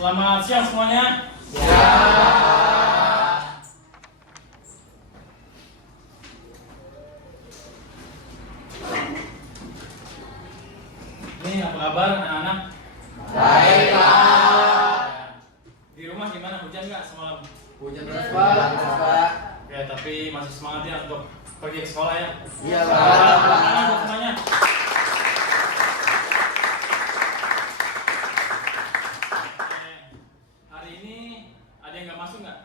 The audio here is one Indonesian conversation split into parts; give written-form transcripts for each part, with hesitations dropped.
Selamat siang semuanya. Ini apa kabar anak-anak? Baiklah. Di rumah gimana? Hujan nggak semalam? Hujan terus Pak. Ya, tapi masih semangat ya untuk pergi ke sekolah ya. Iya Selamat Pak. buat semuanya. Oke. Hari ini ada yang nggak masuk nggak?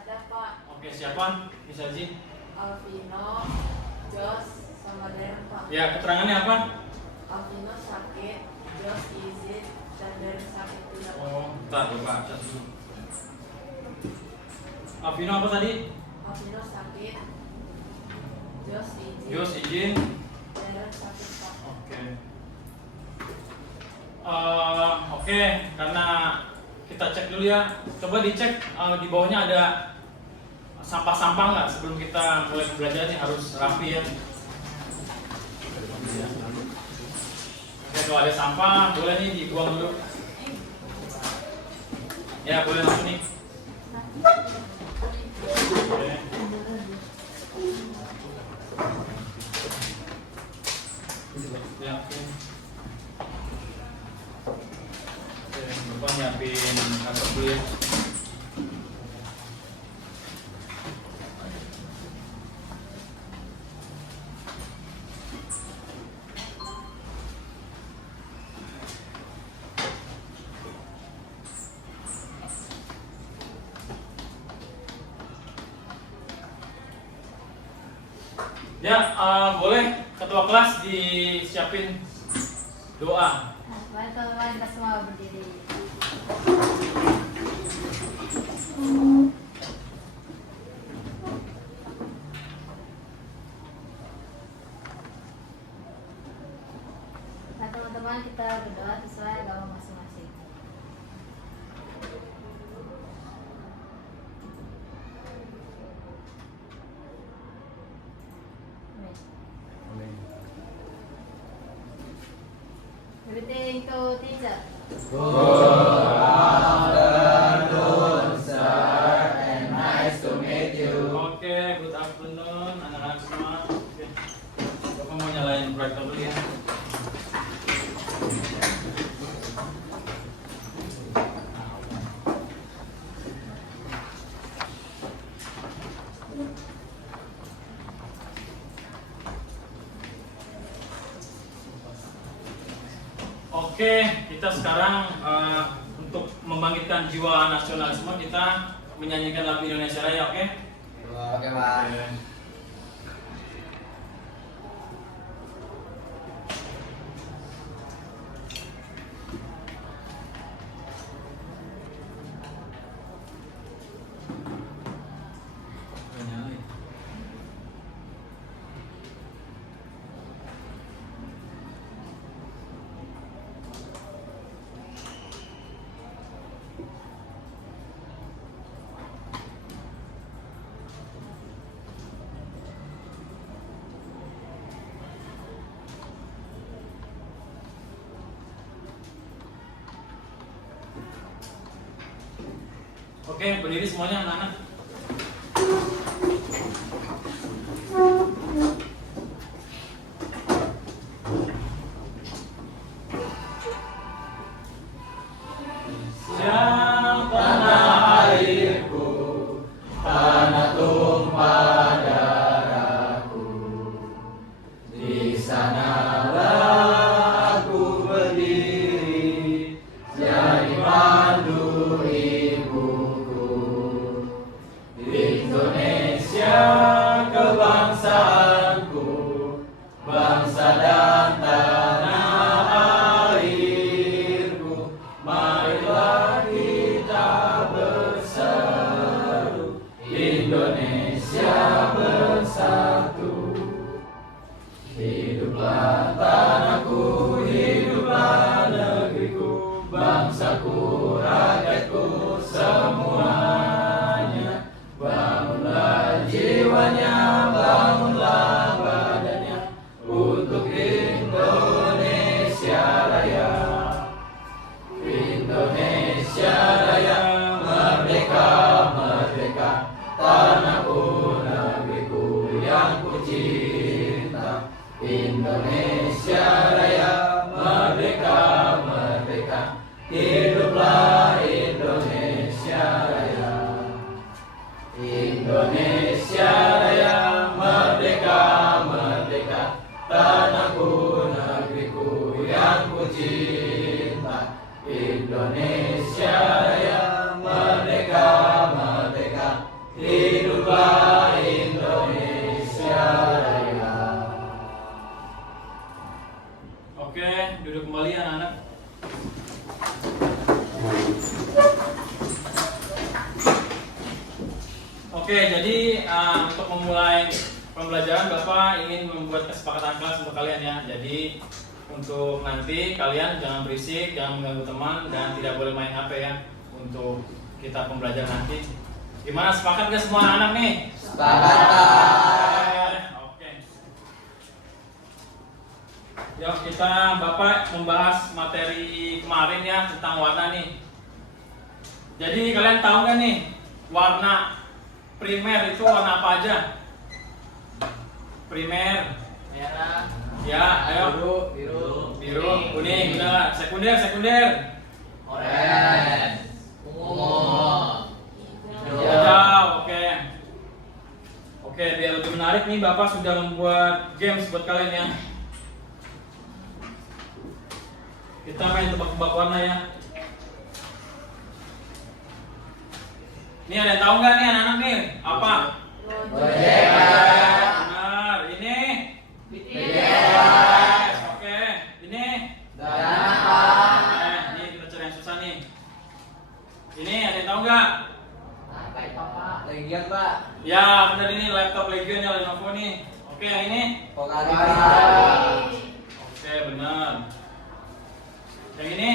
Ada Pak Oke, siapa? Bisa Ji? Alvino, Jos, sama Deren Pak. Ya, keterangannya apa? Alvino sakit, Jos izin, dan Deren sakit tidak. Oh, bentar, coba chat dulu. Alvino apa tadi? Alvino sakit, Jos izin, Yus izin. Deren sakit Pak. Oke. Oke, karena kita cek dulu ya. Coba dicek di bawahnya ada sampah-sampah nggak sebelum kita mulai belajar nih, harus rapi ya. Oke, kalau ada sampah boleh nih dibuang dulu. Ya, boleh langsung nih. Oke. Ya, oke. Oke, lupa nyiapin kantor dulu ya. Ya, boleh ketua kelas disiapin doa. Mari teman-teman kita semua berdiri. Nah teman-teman kita berdoa sesuai agama masing-masing. Amin. Everything to teacher. Oke, good afternoon anak-anak semua. Oke. Bapak mau nyalain proyektor dulu ya. Oke, kita sekarang untuk membangkitkan jiwa nasionalisme kita menyanyikan lagu Indonesia Raya, oke? Oke Pak. Oke. Udah nyalain. Oke, berdiri semuanya anak-anak. Siang tanah airku, tanah tumpah darahku. Di sanalah aku berdiri, jadi pandu ibuku. Indonesia kebangsaanku, bangsa dan tanah airku. Marilah kita berseru, Indonesia bersatu. Hiduplah tanahku, hiduplah negeriku, bangsaku, rakyatku semuanya. Bangunlah jiwanya, bangunlah badannya, untuk Indonesia Raya. Indonesia Hiduplah Indonesia Raya. Indonesia Raya, merdeka, merdeka, tanahku, negeriku yang ku cinta. Indonesia Raya, merdeka, merdeka, hiduplah Indonesia Raya. Oke, duduk kembali anak-anak. Oke, jadi untuk memulai pembelajaran Bapak ingin membuat kesepakatan kelas untuk kalian ya. Jadi untuk nanti kalian jangan berisik, jangan mengganggu teman, dan tidak boleh main HP ya untuk kita pembelajaran nanti. Gimana, sepakat gak semua anak-anak nih? Sepakat, Pak. Oke. Yuk kita Bapak membahas materi kemarin ya tentang warna nih. Jadi kalian tahu kan nih warna primer itu warna apa aja? Primer. Merah, Ya, ayo. Biru, kuning, benar. Sekunder. oranye, ungu, Hijau, oke. Oke, biar lebih menarik nih Bapak sudah membuat games buat kalian ya. Kita main tebak-tebak warna ya. Ini ada yang tahu nggak nih anak-anak nih? Apa? Merdeka. Benar. Ini? Bendera. Oke. Ini? Darah. Ini kita cari yang susah nih. Ini ada yang tahu nggak? Apa itu, Pak? Legion, Pak. Ya, benar, ini laptop Legion ya Lenovo nih. Oke, yang ini? Polaris. Oke, benar. Yang ini?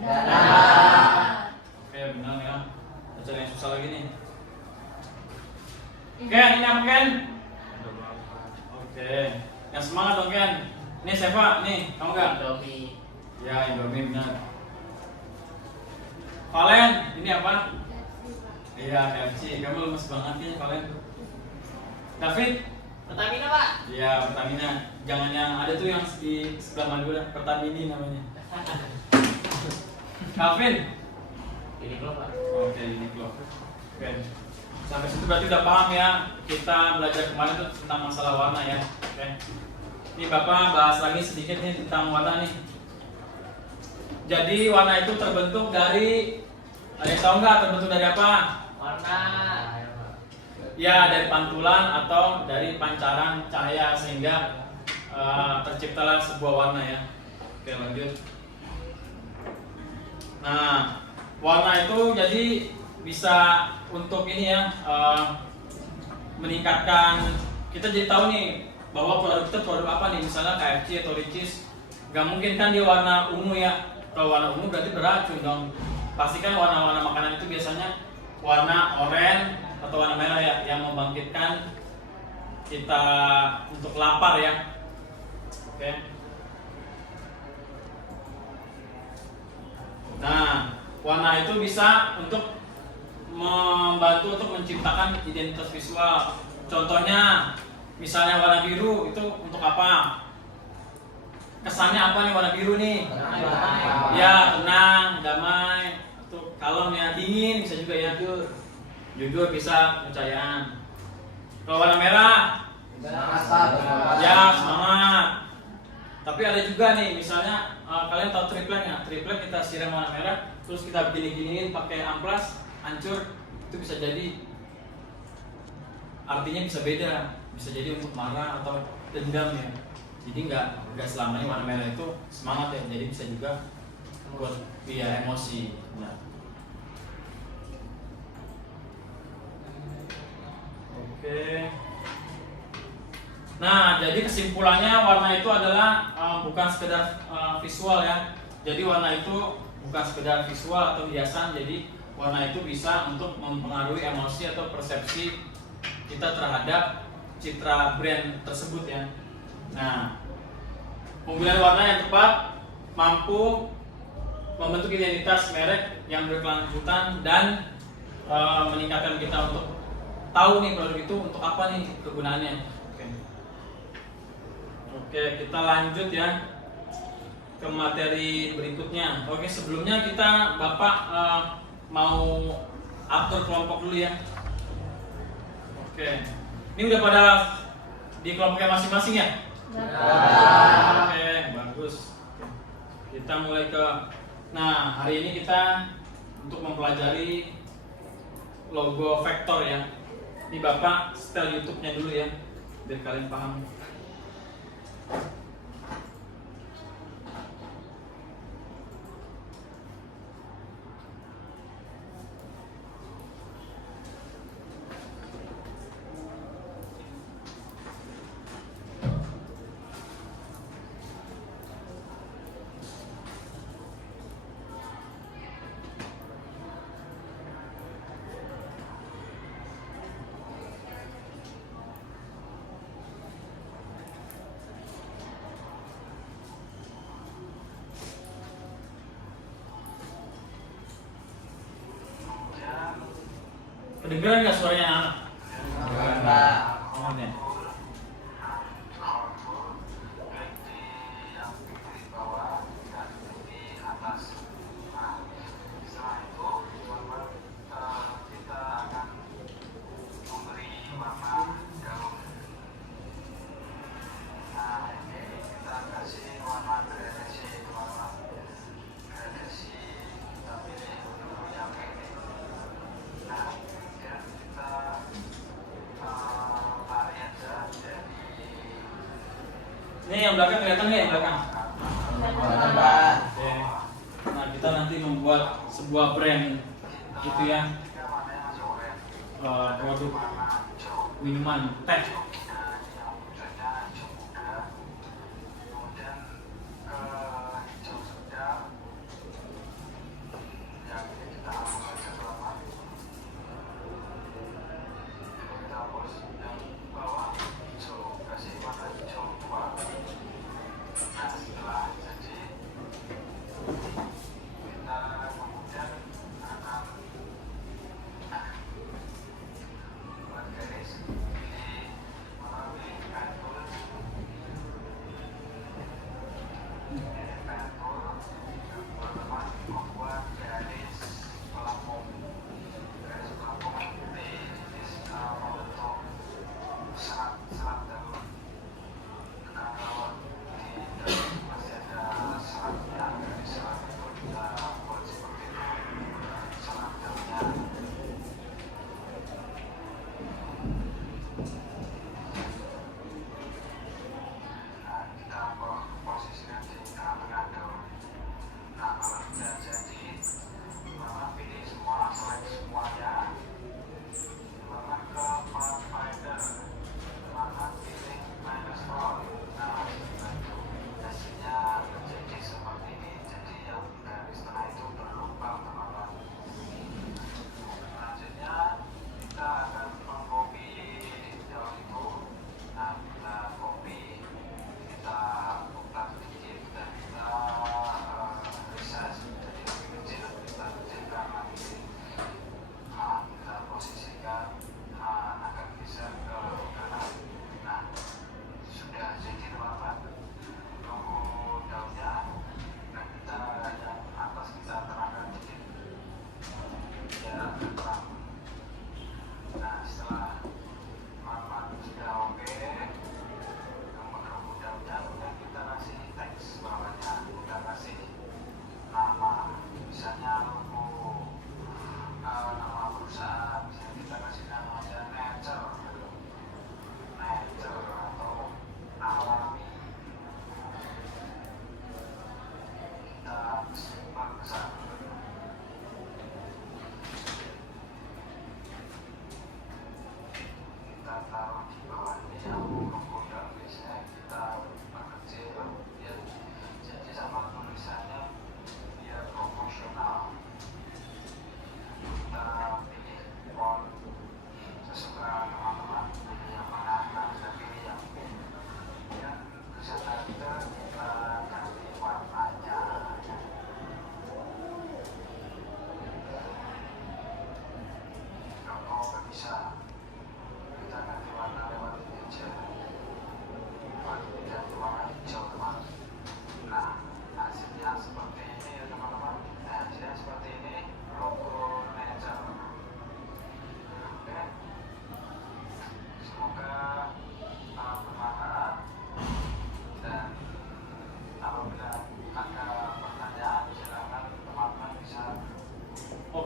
Darah. Oke, benar ya. Kita cari yang susah lagi nih. Ken, ini apa Ken? Oke, yang semangat dong Ken. Ini siapa? Nih, tahu nggak? Indomie. Ya, Indomie benar. Valen, ini apa? Iya, KFC. Kamu lemes banget ya, Valen. David? Pertamina, Pak. Iya, Pertamina. Jangan yang ada tuh yang di sebelah Madura, Pertamini namanya. Calvin? Ini belum, Pak. Oke, ini Uniqlo. Oke. Sampai situ berarti udah paham ya. Kita belajar kemarin tuh tentang masalah warna ya. Oke. Ini Bapak bahas lagi sedikit nih tentang warna nih. Jadi warna itu terbentuk dari, ada yang tahu nggak terbentuk dari apa? Warna. Ya, dari pantulan atau dari pancaran cahaya sehingga terciptalah sebuah warna ya. Oke, lanjut. Nah, warna itu jadi bisa untuk ini ya, meningkatkan, kita jadi tahu nih bahwa produk kita produk apa nih, misalnya KFC atau Ricis. Gak mungkin kan dia warna ungu ya. Kalau warna ungu berarti beracun dong. Pasti kan warna-warna makanan itu biasanya warna oranye atau warna merah ya, yang membangkitkan kita untuk lapar ya. Oke. Nah, warna itu bisa untuk membantu untuk menciptakan identitas visual. Contohnya, misalnya warna biru itu untuk apa? Kesannya apa nih warna biru nih? Ya, tenang, damai, atau kalem ya, dingin bisa juga ya. Jujur bisa, kepercayaan. Kalau warna merah, ya semangat. Tapi ada juga nih, misalnya kalian tahu triplek ya? Triplek kita siram warna merah, terus kita gini-giniin pakai amplas, hancur, itu bisa jadi artinya bisa beda, bisa jadi untuk marah atau dendam ya. Jadi nggak selamanya warna merah itu semangat ya, jadi bisa juga buat dia emosi. Nah. Oke. Nah, jadi kesimpulannya warna itu adalah bukan sekedar visual ya. Jadi warna itu bukan sekedar visual atau hiasan, jadi warna itu bisa untuk mempengaruhi emosi atau persepsi kita terhadap citra brand tersebut ya. Nah, pemilihan warna yang tepat mampu membentuk identitas merek yang berkelanjutan dan meningkatkan kita untuk tahu nih produk itu untuk apa nih kegunaannya. Oke, kita lanjut ya. ke materi berikutnya. Oke, sebelumnya kita Bapak mau atur kelompok dulu ya. Oke. Ini udah pada di kelompoknya masing-masing ya? Oke, bagus. Kita mulai ke hari ini kita untuk mempelajari logo vektor ya. Ini Bapak setel YouTube-nya dulu ya, biar kalian paham. Kedengeran nggak suaranya anak? Oh, ya. Ini yang belakang kelihatan nggak yang belakang? Oke. Nah, kita nanti membuat sebuah brand gitu ya, produk minuman teh.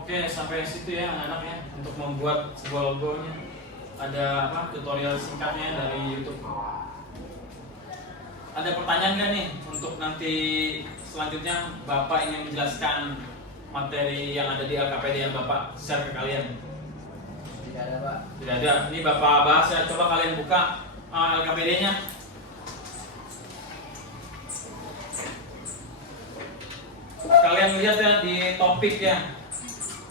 Oke, sampai situ ya anak-anak ya untuk membuat sebuah logonya. Ada apa? Tutorial singkatnya dari YouTube. Ada pertanyaan nggak nih untuk nanti selanjutnya Bapak ingin menjelaskan materi yang ada di LKPD yang Bapak share ke kalian? Tidak ada, Pak. Tidak ada. Ini Bapak bahas ya. Coba kalian buka LKPD-nya. Kalian lihat ya di topik ya.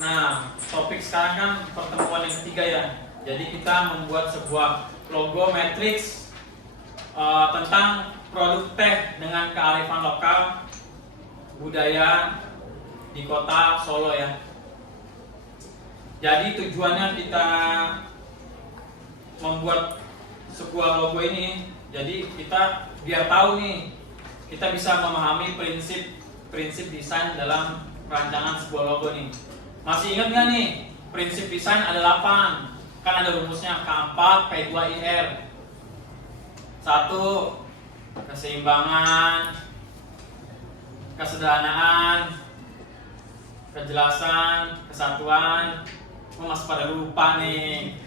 Nah, topik sekarang kan pertemuan yang ketiga ya. Jadi kita membuat sebuah logo matriks tentang produk teh dengan kearifan lokal budaya di kota Solo ya. Jadi tujuannya kita membuat sebuah logo ini, jadi kita biar tahu nih, kita bisa memahami prinsip desain dalam perancangan sebuah logo nih. Masih ingat nggak nih, prinsip desain ada 8, kan ada rumusnya K4 P2IR. 1. Keseimbangan, kesederhanaan, kejelasan, kesatuan. Masih pada lupa nih.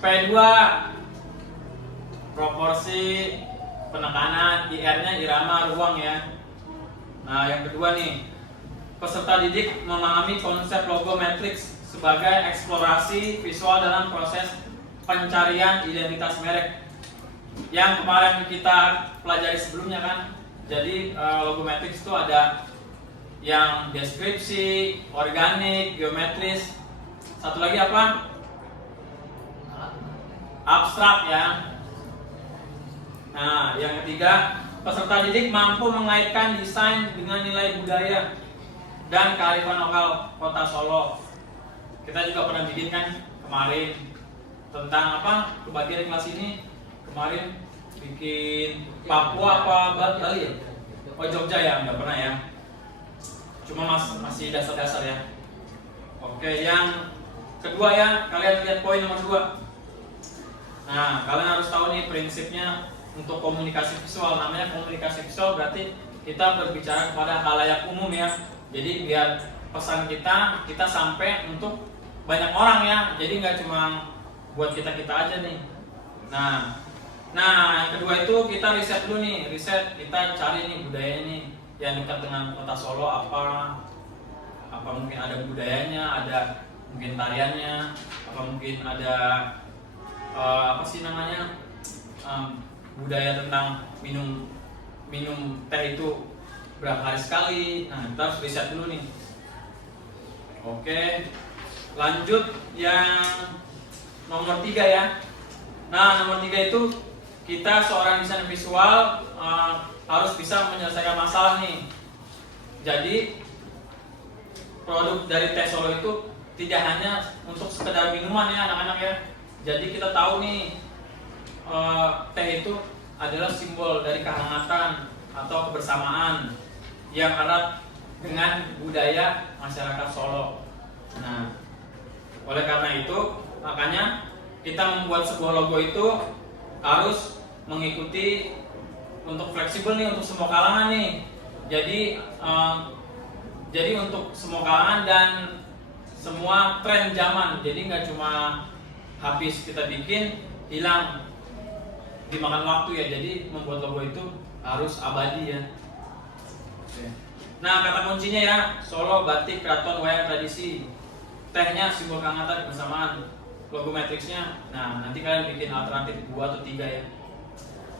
P2 proporsi, penekanan, IR-nya irama ruang ya. Nah, yang kedua nih, peserta didik memahami konsep logo matriks sebagai eksplorasi visual dalam proses pencarian identitas merek. Yang kemarin kita pelajari sebelumnya kan. Jadi logo matriks itu ada yang deskripsi, organik, geometris. Satu lagi apa? Abstrak ya. Nah, yang ketiga, peserta didik mampu mengaitkan desain dengan nilai budaya dan kearifan lokal kota Solo. Kita juga pernah bikin kan kemarin tentang apa? Kebagian kelas ini kemarin bikin Papua apa Bali ya? Oh Jogja ya, nggak pernah ya. Cuma masih dasar-dasar ya. Oke, yang kedua ya, kalian lihat poin nomor 2. Nah, kalian harus tahu nih prinsipnya untuk komunikasi visual. Namanya komunikasi visual berarti kita berbicara kepada khalayak umum ya. Jadi biar pesan kita sampai untuk banyak orang ya. Jadi nggak cuma buat kita aja nih. Nah, yang kedua itu kita riset dulu nih, kita cari nih budaya ini yang dekat dengan kota Solo apa mungkin ada budayanya, ada mungkin tariannya, apa mungkin ada budaya tentang minum teh itu berapa hari sekali. Nah, kita harus riset dulu nih. Oke, lanjut yang nomor 3 ya. Nah, nomor 3 itu kita seorang desainer visual harus bisa menyelesaikan masalah nih. Jadi produk dari Teh Solo itu tidak hanya untuk sekedar minuman ya anak-anak ya. Jadi kita tahu nih teh itu adalah simbol dari kehangatan atau kebersamaan yang erat dengan budaya masyarakat Solo. Nah, oleh karena itu makanya kita membuat sebuah logo itu harus mengikuti untuk fleksibel nih untuk semua kalangan nih. Jadi untuk semua kalangan dan semua tren zaman. Jadi nggak cuma habis kita bikin hilang dimakan waktu ya. Jadi membuat logo itu harus abadi ya. Nah, kata kuncinya ya, Solo batik keraton wayang tradisi. Tehnya simbol kehangatan kebersamaan. Logo matriksnya, nah nanti kalian bikin alternatif 2 atau 3 ya.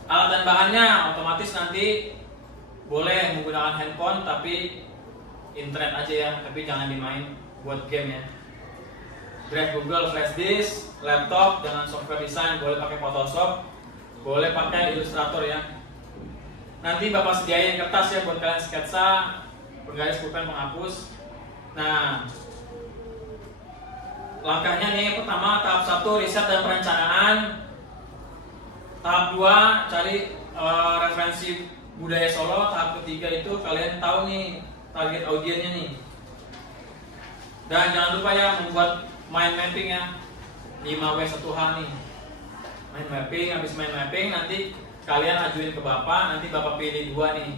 Alat dan bahannya otomatis nanti boleh menggunakan handphone tapi internet aja ya, tapi jangan dimain buat game ya. Drive Google, flash disk, laptop dengan software desain, boleh pakai Photoshop, boleh pakai Illustrator ya. Nanti Bapak sediain kertas ya buat kalian sketsa, penggaris, pulpen, penghapus. Nah, langkahnya nih, pertama tahap 1 riset dan perencanaan. Tahap 2 cari referensi budaya Solo. Tahap ketiga itu kalian tahu nih target audiensnya nih. Dan jangan lupa ya membuat mind mapping ya, 5W1H nih. Mind mapping, habis mind mapping nanti kalian ajuin ke Bapak, nanti Bapak pilih 2 nih.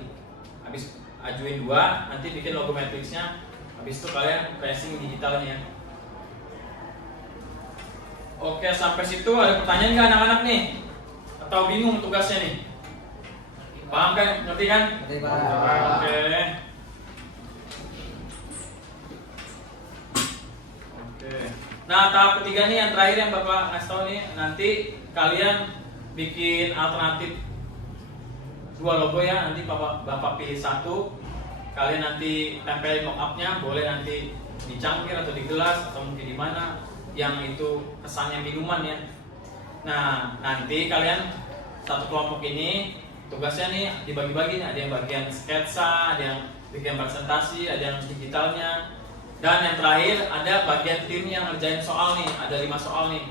Habis ajuin 2, nanti bikin logo matriksnya Habis itu kalian tracing digitalnya ya. Oke, sampai situ ada pertanyaan nggak anak-anak nih? Atau bingung tugasnya nih? Paham kan? Ngerti kan? Ngerti, Pak. Oke. Oke. Nah, tahap ketiga nih yang terakhir yang Bapak kasih tahu nih, nanti kalian bikin alternatif dua logo ya. Nanti Bapak pilih satu, kalian nanti tempelin mock-up-nya, boleh nanti di cangkir atau di gelas atau mungkin di mana yang itu kesannya minuman ya. Nah, nanti kalian satu kelompok ini tugasnya nih dibagi-bagi nih, ada yang bagian sketsa, ada yang bikin presentasi, ada yang digitalnya, dan yang terakhir ada bagian tim yang ngerjain soal nih, ada 5 soal nih,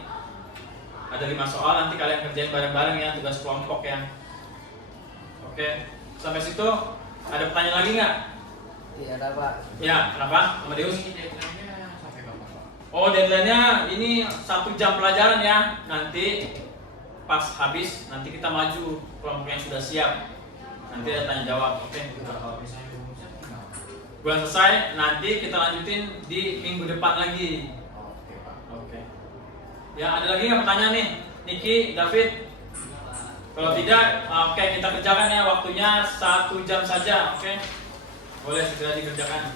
ada 5 soal nanti kalian kerjain bareng-bareng ya, tugas kelompok ya. Oke, sampai situ ada pertanyaan lagi nggak? Iya, ada Pak. Ya, kenapa? Amadeus? Deadline-nya sampai kapan, Pak? Oh, deadline-nya ini 1 jam pelajaran ya. Nanti pas habis nanti kita maju kelompok yang sudah siap. Nanti ada tanya jawab. Oke. Kalau misalnya belum selesai, gimana? Bulan selesai nanti kita lanjutin di minggu depan lagi. Oke, Pak. Oke. Ya, ada lagi nggak pertanyaan nih? Niki, David? Kalau tidak, oke kita kerjakan ya, waktunya 1 jam saja. Oke. Boleh segera dikerjakan.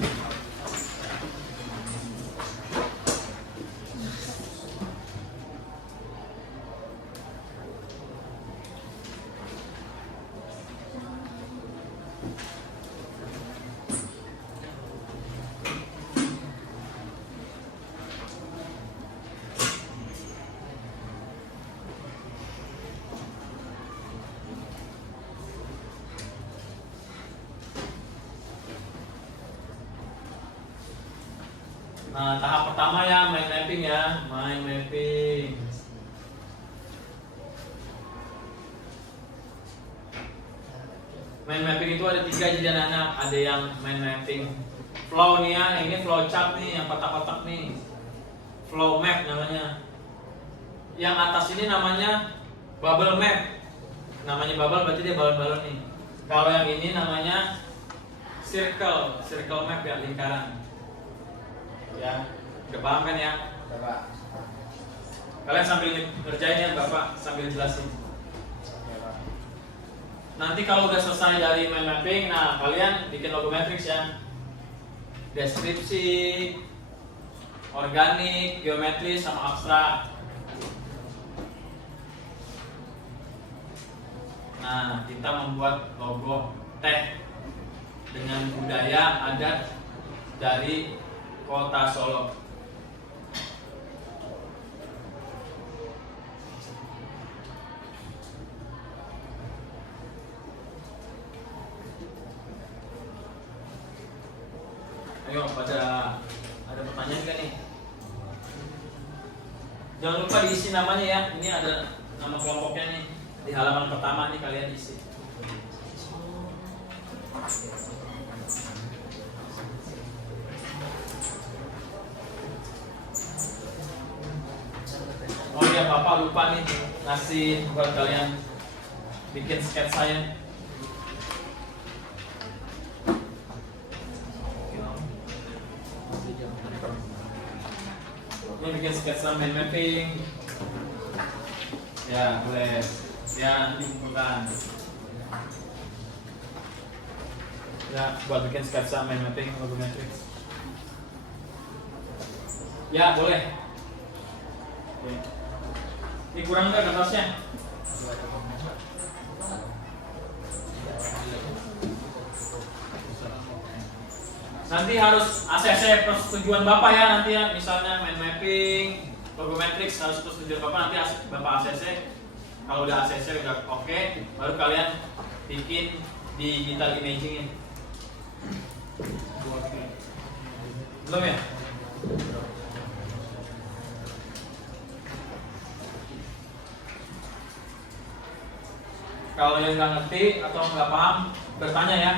Nah, tahap pertama ya, mind mapping ya, mind mapping. Mind mapping itu ada 3 jadi anak-anak. Ada yang mind mapping flow nih ya, yang ini flow chart nih, yang kotak-kotak nih. Flow map namanya. Yang atas ini namanya bubble map. Namanya bubble berarti dia balon-balon nih. Kalau yang ini namanya circle map ya, lingkaran. Ya, udah paham kan ya? Udah, Pak. Kalian sambil ngerjain ya, Bapak sambil jelasin. Oke, Pak. Nanti kalau udah selesai dari mind mapping, nah kalian bikin logo matrix ya. Deskripsi, organik, geometris, sama abstrak. Nah, kita membuat logo teh dengan budaya adat dari Kota Solo. Ayo, ada pertanyaan nggak nih? Jangan lupa diisi namanya ya. Ini ada nama kelompoknya nih di halaman pertama nih, kalian isi. Oh iya, Bapak lupa nih ngasih buat kalian bikin sketsanya. Ini bikin sketsa mind mapping. Ya, boleh. Ya, nanti kumpulkan. Ya, buat bikin sketsa mind mapping logo matrix. Ya, boleh. Oke. Ini kurang nggak kertasnya? Nanti harus ACC persetujuan Bapak ya, nanti ya, misalnya mind mapping, logo matrix harus persetujuan Bapak, nanti Bapak ACC. Kalau udah ACC udah oke, baru kalian bikin digital imaging-nya. Belum ya? Kalau yang nggak ngerti atau nggak paham, bertanya ya.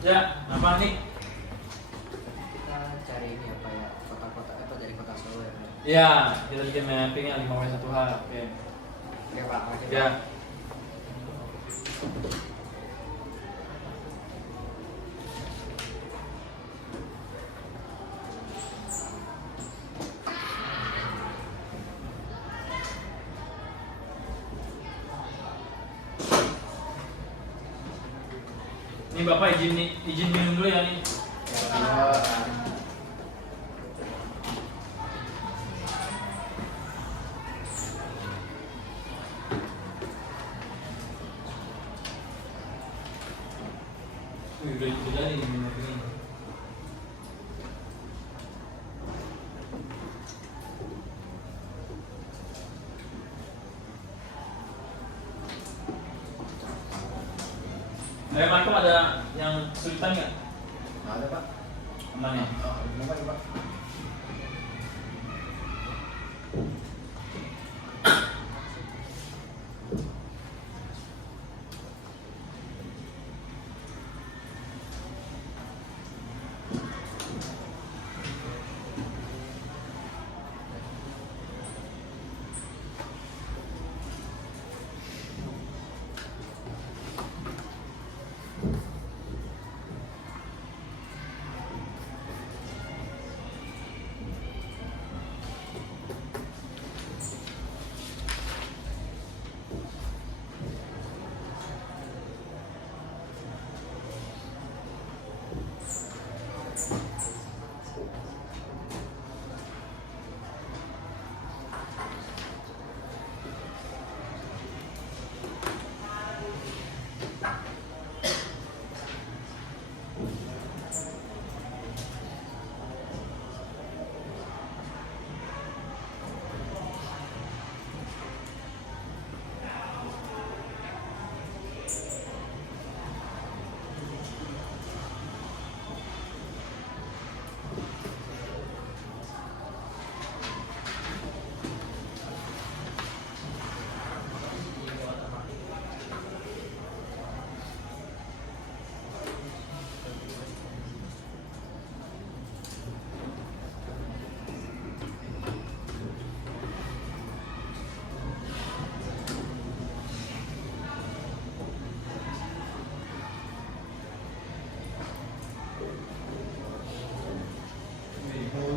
Ya, apa nih? Kita cari ini apa ya, kota-kota apa dari kota Solo ya Pak? Iya, kita bikin mappingnya 5W1H. Oke. Oke Pak, oke Pak. Ya. Ini Bapak izin minum dulu ya nih. Udah jadi minum ini. Marco ada yang kesulitan nggak? Nggak ada Pak. Aman ya? Kenapa nih Pak?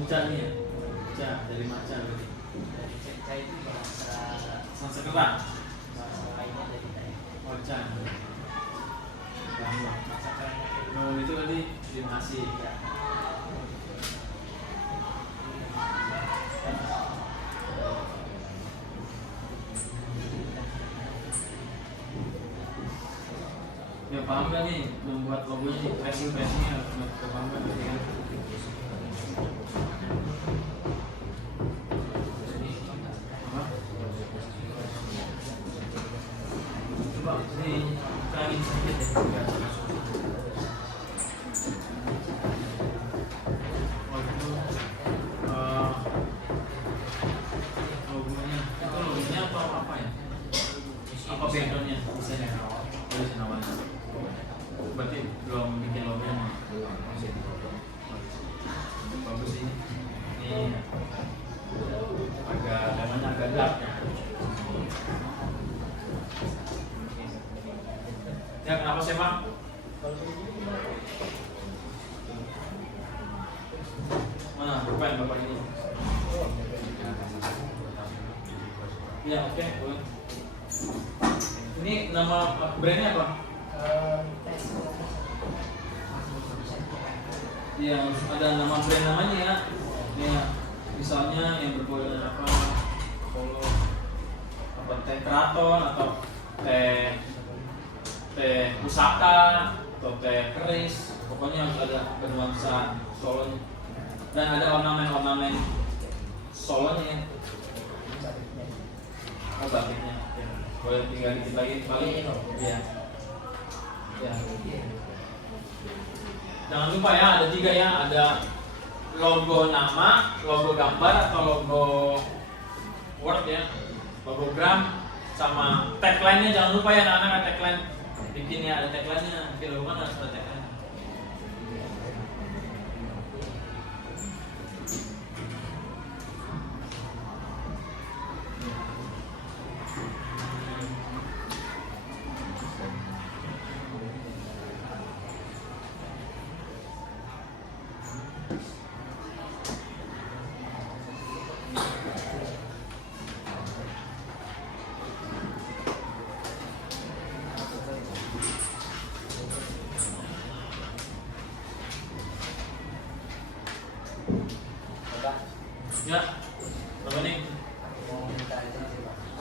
Maca nih ya? Maca, dari maca berarti. Dari Cekca itu bahasa Sanskerta. bahasa lainnya dari Thai. Maca. Gampang. Masakan Mau itu tadi terima kasih. ya. Ya paham gak nih membuat logonya nih, pressingnya paham gak berarti kan? Apa? Coba diterangin sedikit ya. Oh itu logonya, itu logonya apa ya? Apa backgroundnya? Desainnya? Desain awalnya. Berarti belum bikin logonya? Bagus ini. Ini agak namanya agak dark ya. Ya kenapa sih Pak? Mana bukan Bapak ini? Ya oke boleh. Ini nama brandnya apa? Iya ada nama brand namanya ya. Ya misalnya yang berbau dengan apa? Polo, apa teh keraton atau teh pusaka atau teh keris, pokoknya harus ada bernuansa Solonya dan ada ornamen Solonya. Oh batiknya, ya. Boleh tinggal dikit lagi paling ya. Ya. Jangan lupa ya ada 3 ya, ada logo nama, logo gambar atau logo word ya, logogram sama tagline-nya jangan lupa ya anak-anak tagline. Bikin ya ada tagline-nya, bikin logo kan harus ada tagline.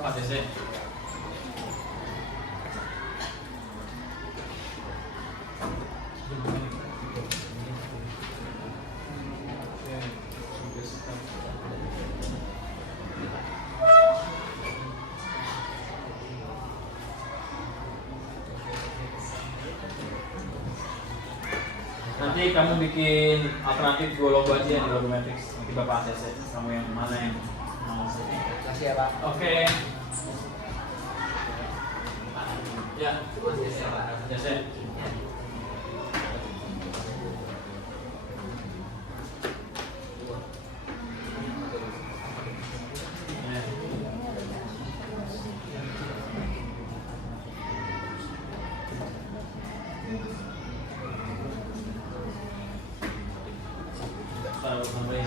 ACC. Nanti kamu bikin alternatif 2 logo aja di logo matrix. Nanti Bapak ACC. Kamu yang mana yang mau? Makasih ya Pak. Oke. Ya, ACC. Taruh sampai.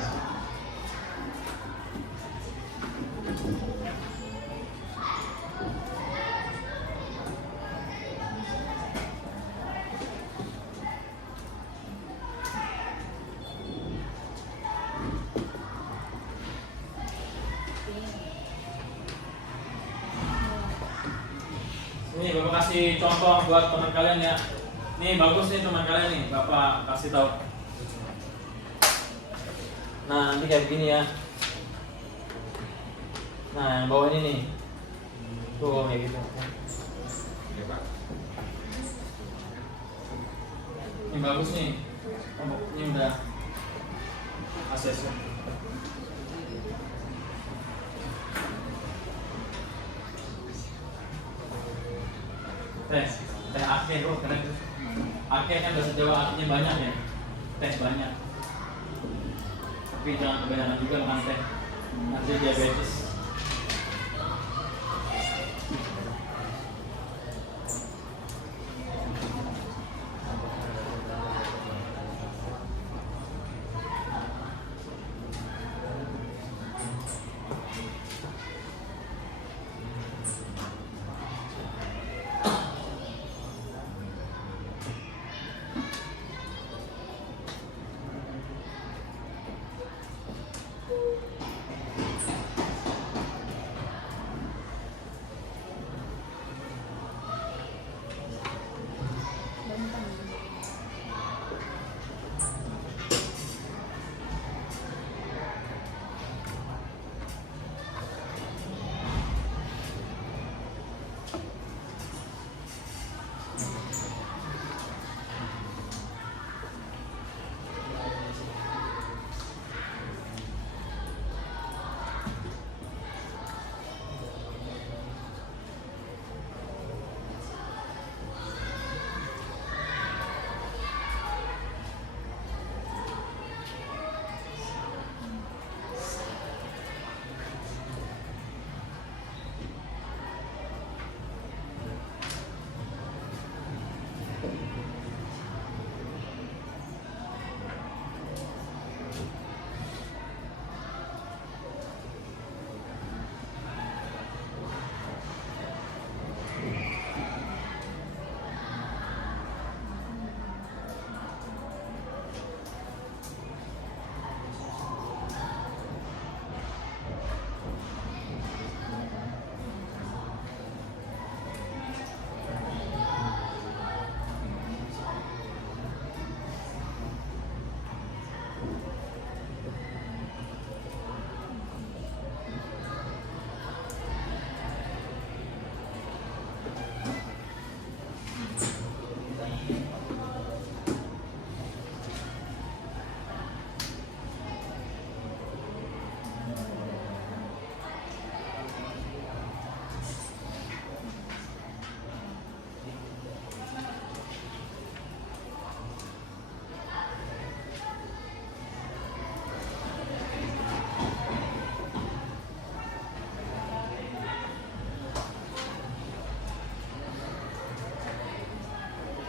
Ini Bapak kasih contoh buat teman kalian ya. Nih bagus nih teman kalian nih, Bapak kasih tahu. Nah nanti kayak begini ya. Nah yang bawah ini nih, tuh kayak gitu. Ini bagus nih, ini udah ACC. Teh Aceh bro, keren. Aceh kan bahasa Jawa artinya banyak ya, teh banyak. Tapi jangan kebanyakan juga makan teh, nanti diabetes.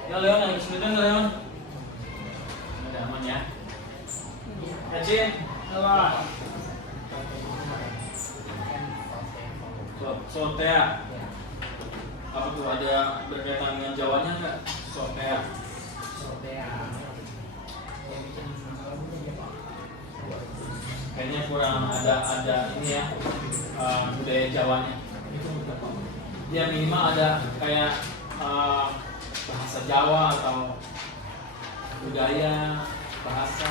Ya Leon, yang kesulitan Leon. Udah aman ya. Rajin, salah. Sotea. Apa tuh, ada berkaitan dengan Jawanya nggak? Sotea. Kayaknya kurang ada ini ya, budaya Jawanya. Dia minimal ada kayak bahasa Jawa atau budaya bahasa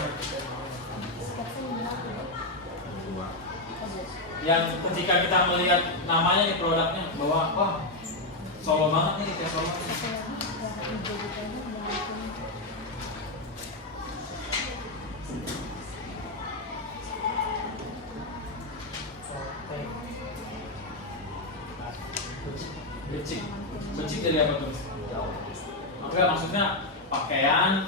yang ketika kita melihat namanya nih produknya bahwa wah Solo banget nih kayak Solo. Becik, becik dari apa tuh? Oke, maksudnya pakaian,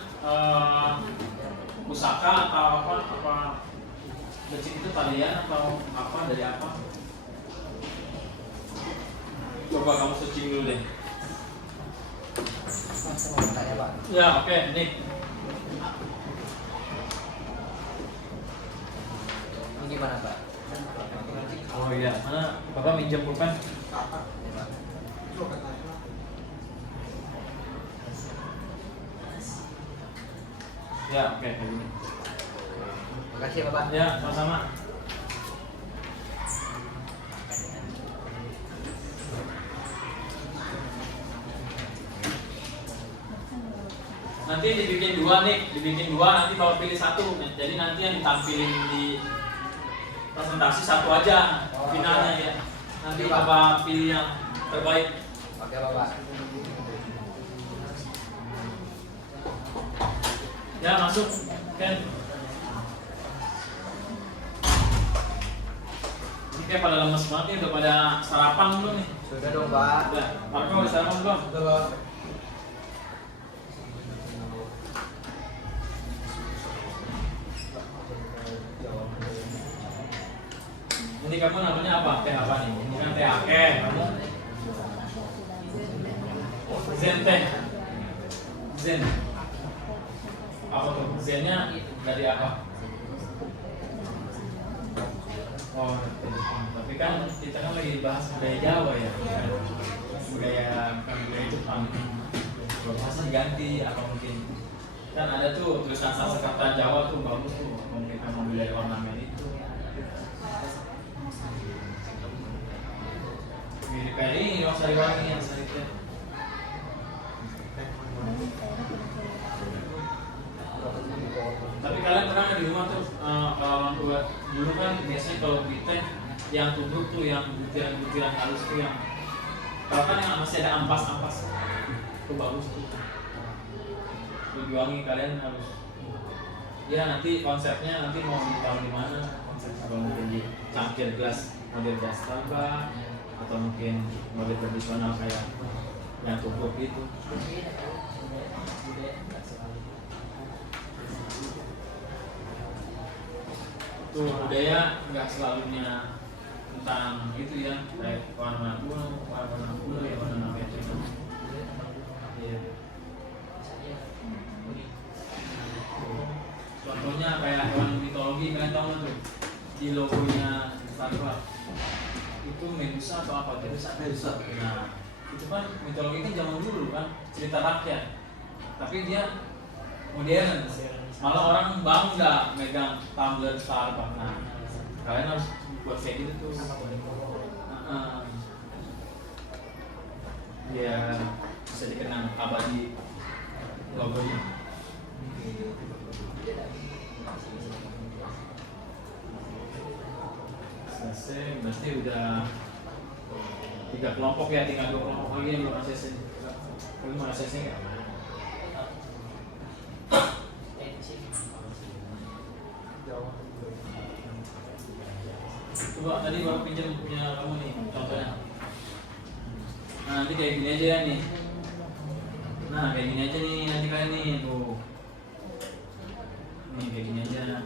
pusaka atau apa? Becik itu talian atau apa dari apa? Coba kamu searching dulu deh. Saya mau bertanya Pak. Ya, oke, nih. Ini gimana Pak? Oh iya, mana Bapak minjem pulpen? Ya, Pak. Ya, oke, kayak gini. Makasih ya Bapak. Ya, sama-sama. Nanti dibikin dua nih, nanti bawa pilih satu. Jadi nanti yang ditampilin di presentasi satu aja finalnya ya. Nanti Bapak pilih yang terbaik. Oke Bapak. Ya, masuk. Ken. Ini kayak pada lemes banget nih, udah pada sarapan belum nih? Sudah dong Pak. Udah, Marco udah sarapan belum? Sudah Pak. Ini kamu namanya apa? Teh apa nih? Ini kan teh ake, kamu Zen teh. Zen. Apa tuh? Zennya dari apa? Oh, tapi kan kita kan lagi bahas budaya Jawa ya, bukan budaya Jepang. Bahasa diganti apa mungkin? Kan ada tuh tulisan Sanskerta Jawa tuh bagus tuh, mungkin memang budaya ornamen itu. Mirip kayak ini, Sariwangi yang saripnya. Tapi kalian pernah di rumah tuh kalau orang tua dulu kan biasanya kalau beli teh yang tubruk tuh yang butiran-butiran halus tuh yang kalau kan yang masih ada ampas-ampas itu bagus tuh. Dijuangi kalian harus ya nanti konsepnya nanti mau ditaruh di mana konsep kalau mungkin di cangkir gelas model gelas tambah atau mungkin model tradisional kayak yang tubruk itu. Tuh budaya nggak selalunya tentang itu ya kayak warna kuno ya warna apa itu. Iya. Contohnya kayak hewan mitologi kalian tahu nggak tuh di logonya Starbucks itu Medusa atau apa? Medusa. Nah itu kan mitologi kan zaman dulu kan cerita rakyat, tapi dia modern. Malah orang bangga megang tumbler Starbucks. Nah, kalian harus buat kayak gitu tuh. Biar bisa dikenang abadi logonya. Selesai, berarti udah 3 kelompok ya, tinggal 2 kelompok lagi yang belum ACC. Belum ACC nggak? Coba tadi baru pinjam punya kamu nih contohnya. Nah nanti kayak gini aja nih. Nah kayak gini aja nih nanti kalian nih tuh. Nih kayak gini aja.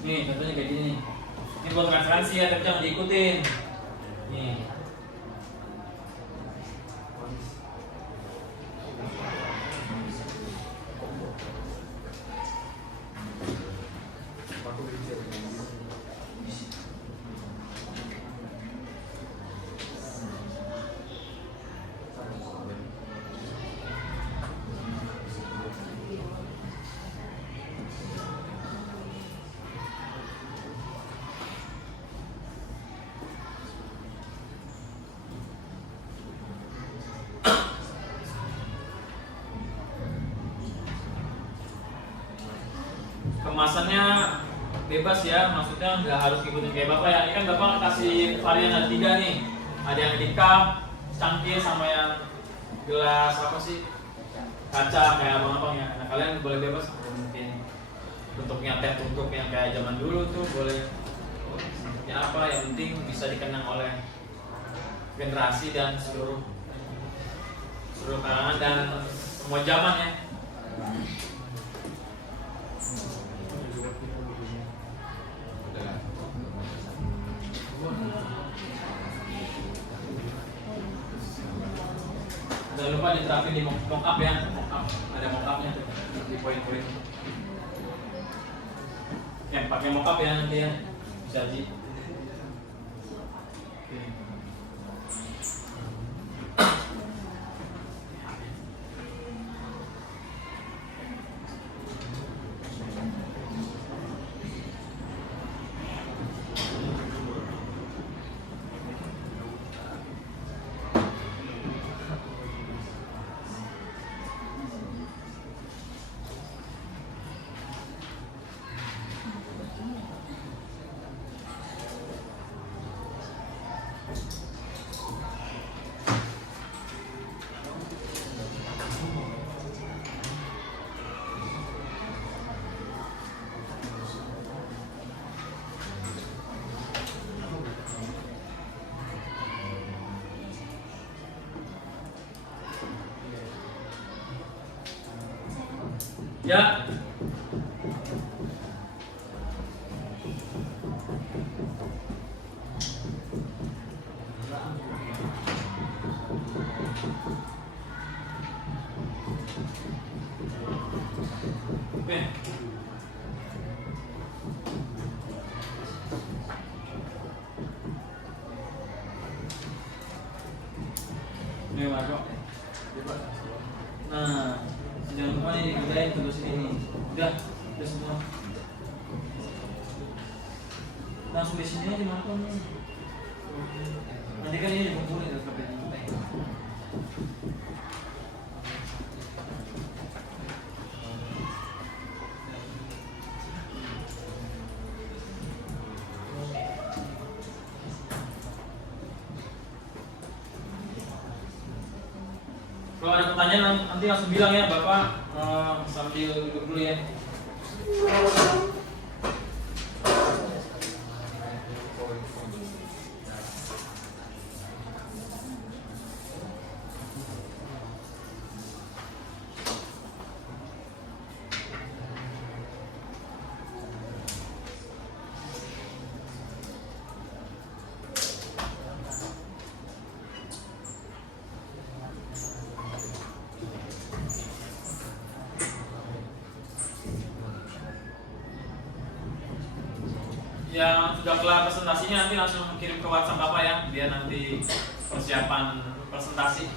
Nih contohnya kayak gini. Ini buat referensi ya tapi jangan diikutin. Nih. tulisannya bebas ya, maksudnya nggak harus ngikutin kayak bapak ya. Ini kan bapak kasih varian ada 3 nih, ada yang di cup, cangkir, sama yang gelas apa sih, kaca kayak abang-abang ya. Nah kalian boleh bebas, mungkin bentuknya teh tutup yang kayak zaman dulu tuh boleh. Bentuknya apa, yang penting bisa dikenang oleh generasi dan seluruh kalangan dan semua zaman ya. Jangan lupa diterapin di mock-up ya, mock-up. Ada mock-upnya tuh di poin-poin. Yang pakai mock-up ya nanti ya, bisa di. Ya. Oke. Ini masuk. Nah, jangan lupa nih dikerjain tugas ini. Udah semua. Langsung di sini aja makan. Nanti kan ini dikumpulin LKP-nya. Kalau ada pertanyaan nanti langsung bilang ya Bapak, sambil duduk dulu ya. Yang sudah kelar presentasinya nanti langsung kirim ke WhatsApp Bapak ya, biar nanti persiapan presentasi.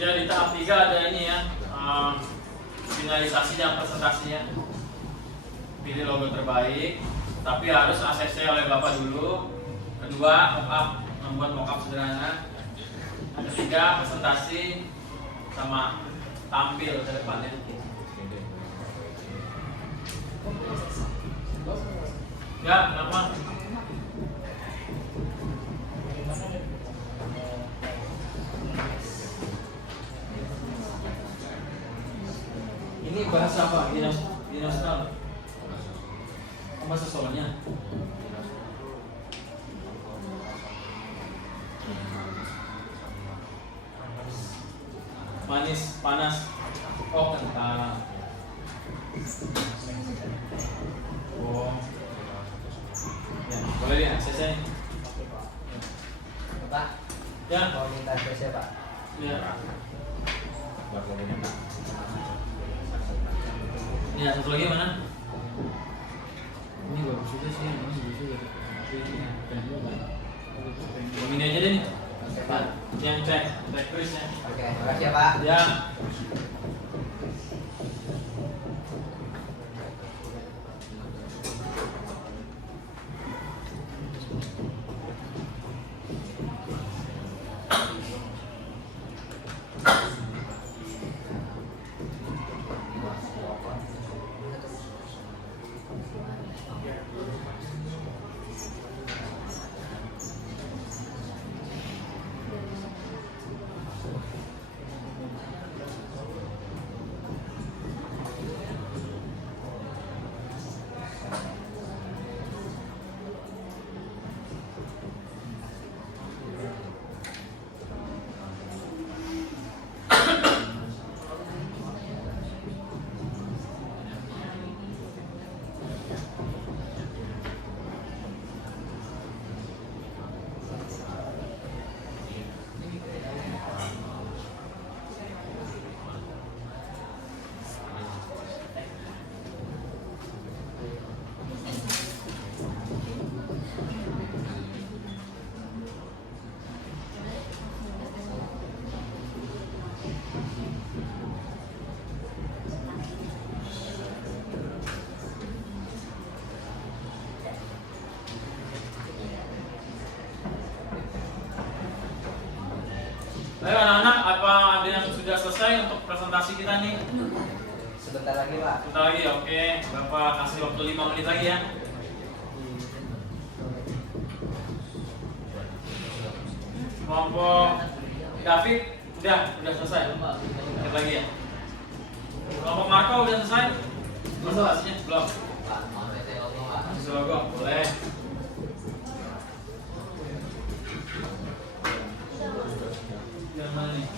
Ya di tahap 3 ada ini ya, finalisasi dan presentasinya. Pilih logo terbaik, tapi harus ACC oleh Bapak dulu. Kedua, mockup, membuat mockup sederhana. Ketiga, presentasi sama tampil ke depannya. Ya, kenapa? Ini bahasa apa? Dinasal. Bahasa Solonya. manis, panas. Oh, kentang. Oh. Ya, boleh ya, selesai. Pak, Ya. mau minta spesial Pak. Ya. Buat ngomongin Pak. Ya, satu lagi mana? Ini bagus juga sih, ini bagus juga. Ini aja deh nih. Oke Pak. Yang cek tulisnya. Oke, makasih ya Pak. Ya. Ayo anak-anak, apa ada yang sudah selesai untuk presentasi kita nih? Sebentar lagi Pak. Sebentar lagi, oke. Bapak kasih waktu 5 menit lagi ya. Kelompok David udah selesai. Dikit lagi ya. Kelompok Marco udah selesai? Presentasinya belum? Pak, mau PT logo Pak. Masih logo, boleh. Yang mana nih?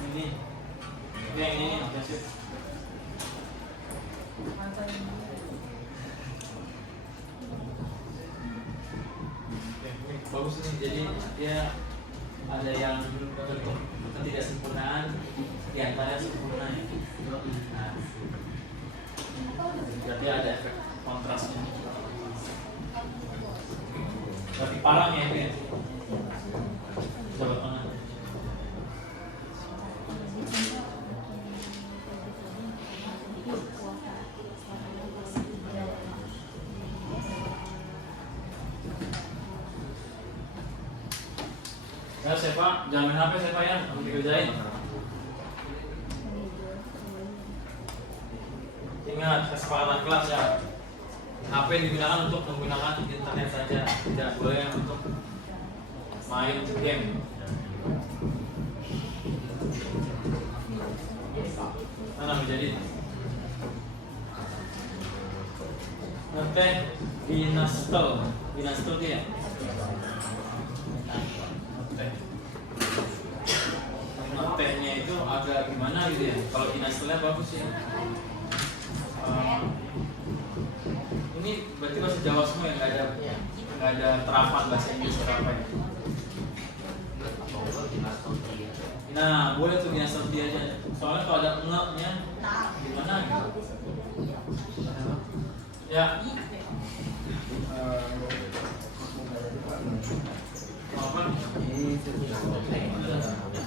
Ini. Yang ini, oke sip. Bagus nih, jadi dia ada yang bentuk ketidaksempurnaan di antara sempurna ya. Nah, berarti ada efek kontrasnya. Berarti parang ya itu ya. Coba mana? Ya Sepa, jangan main HP Sepa ya, aku dikerjain. Ingat kesepakatan kelas ya. HP digunakan untuk menggunakan internet saja, tidak boleh untuk main game. Mana menjadi? Ngeteh dinastel dia. Ngetehnya itu agak gimana gitu ya? Kalau dinastelnya bagus ya. Ini berarti bahasa Jawa semua ya, nggak ada terapan bahasa Inggris atau apa ya? Nah, boleh tuh dinastel dia aja. Soalnya kalau ada nya gimana gitu? Ya. Apa?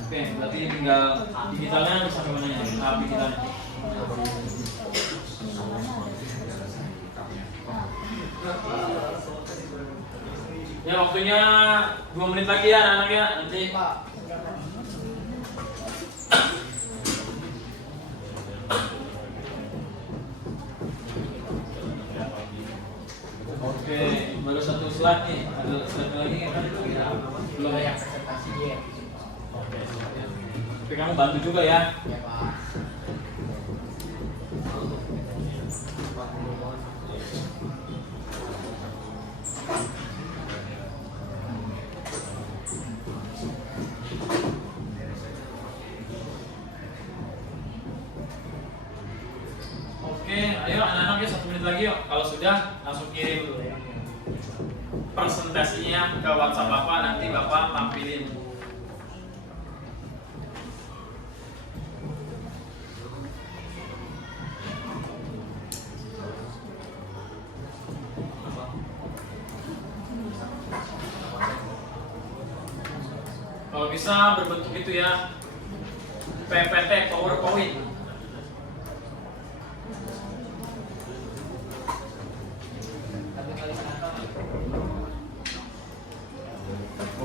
Oke, berarti tinggal digitalnya sampai mana ya? Tahap digitalnya. Ya waktunya 2 menit lagi ya anak-anak ya, nanti Pak. Oke, baru satu slide nih, ada slide lagi kan? Belum ya? Presentasi dia. Oke. Tapi kamu bantu juga ya. Ya Pak. menit lagi yuk. Kalau sudah langsung kirim presentasinya ke WhatsApp Bapak, nanti Bapak tampilin. Kalau bisa berbentuk itu ya, PPT, PowerPoint.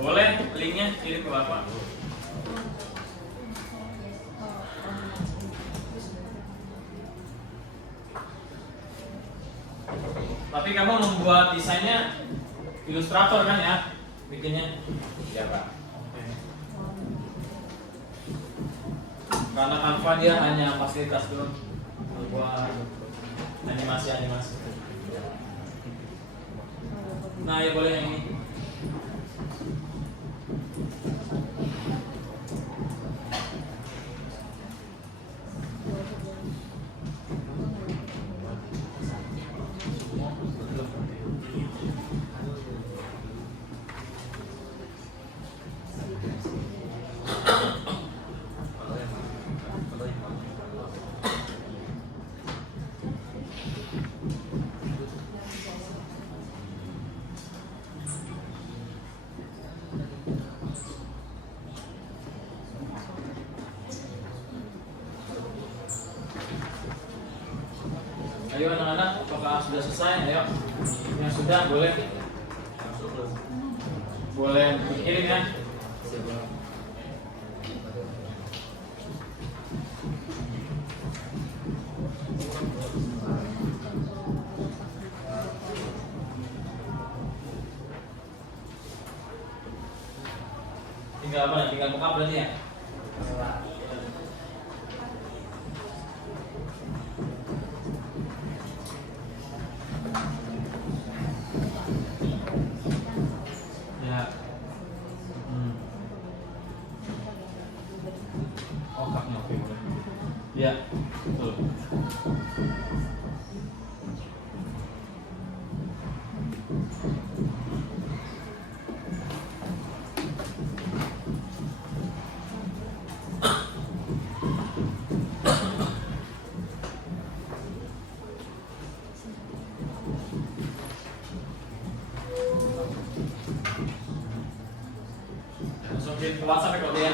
Boleh linknya kirim ke Bapak. Tapi kamu membuat desainnya Ilustrator kan ya, bikinnya? Iya Pak. Karena Canva dia hanya fasilitas doang buat animasi. Nah ya boleh yang ini. Ayo anak-anak, apakah sudah selesai? Ayo, yang sudah boleh dikirim ya. Tinggal apa? Tinggal mock-up berarti ya? Ya. Mock-upnya oke boleh. Ya, betul. Langsung kirim ke WhatsApp ya kalau dia.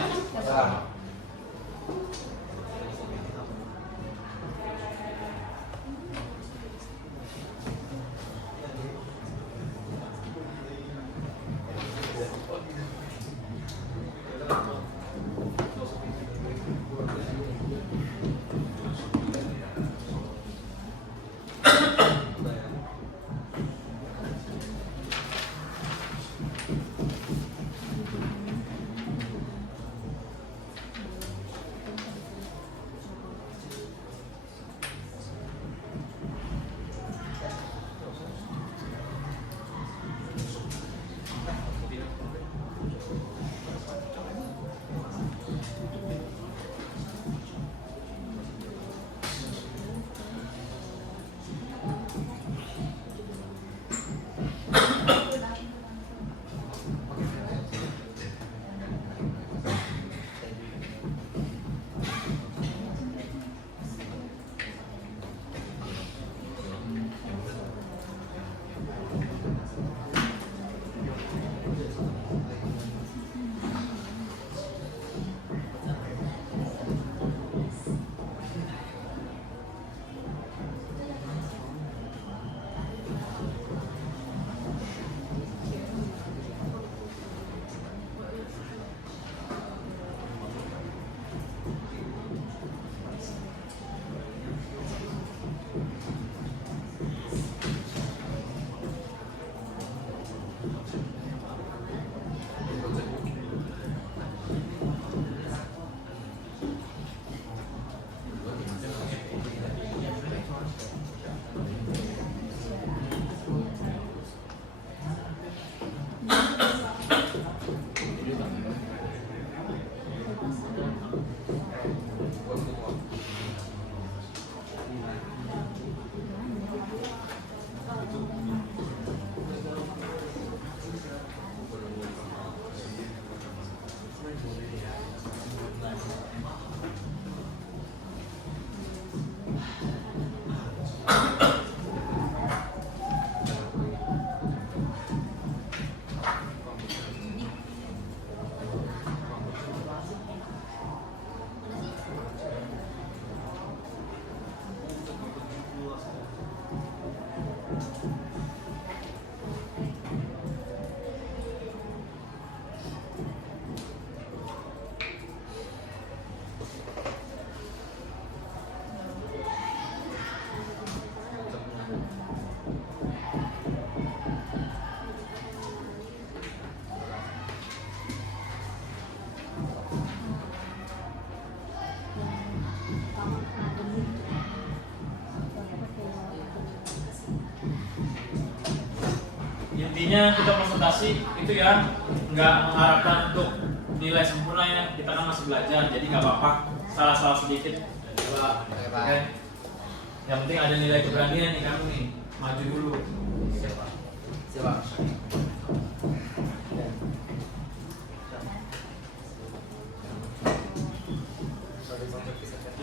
intinya kita presentasi itu ya nggak mengharapkan untuk nilai sempurna ya, kita kan masih belajar, jadi nggak apa-apa salah-salah sedikit. Oke. Yang penting ada nilai keberanian nih kamu nih, maju dulu. Siapa?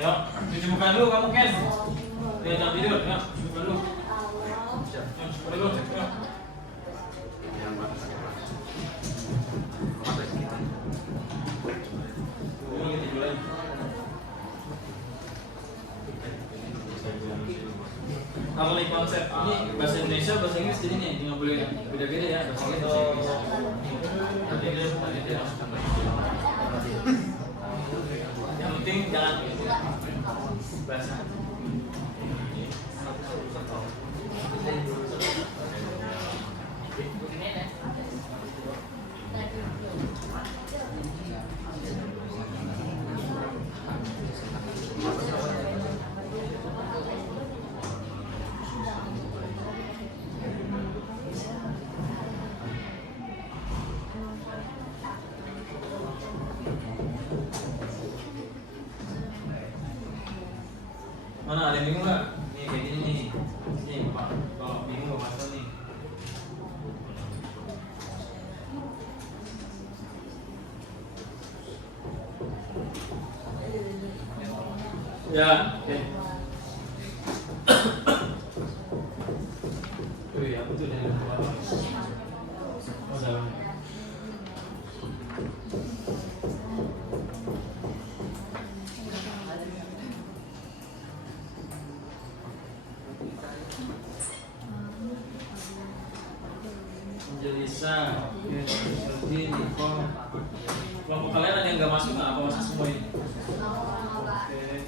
Yuk, cuci muka dulu kamu Ken. Lihat jam tidur, yuk, cuci muka dulu. Yuk, cuci muka dulu, yuk. Harmony konsep ini bahasa Indonesia, bahasa Inggris jadi nih nggak boleh beda-beda ya, bahasa Inggris bahasa Inggris. Bahasa Inggris, bahasa Inggris. Yang penting jangan bahasa. Mana ada yang bingung nggak? Nih kayak gini nih. Nih Pak, kalau bingung Pak Masal nih. Ya, oke. Oh iya, betul dari luar. Oh dalam. Jelisa, Shelby, Nicole. Kelompok kalian ada yang nggak masuk nggak? Apa masuk semua ini? Oke.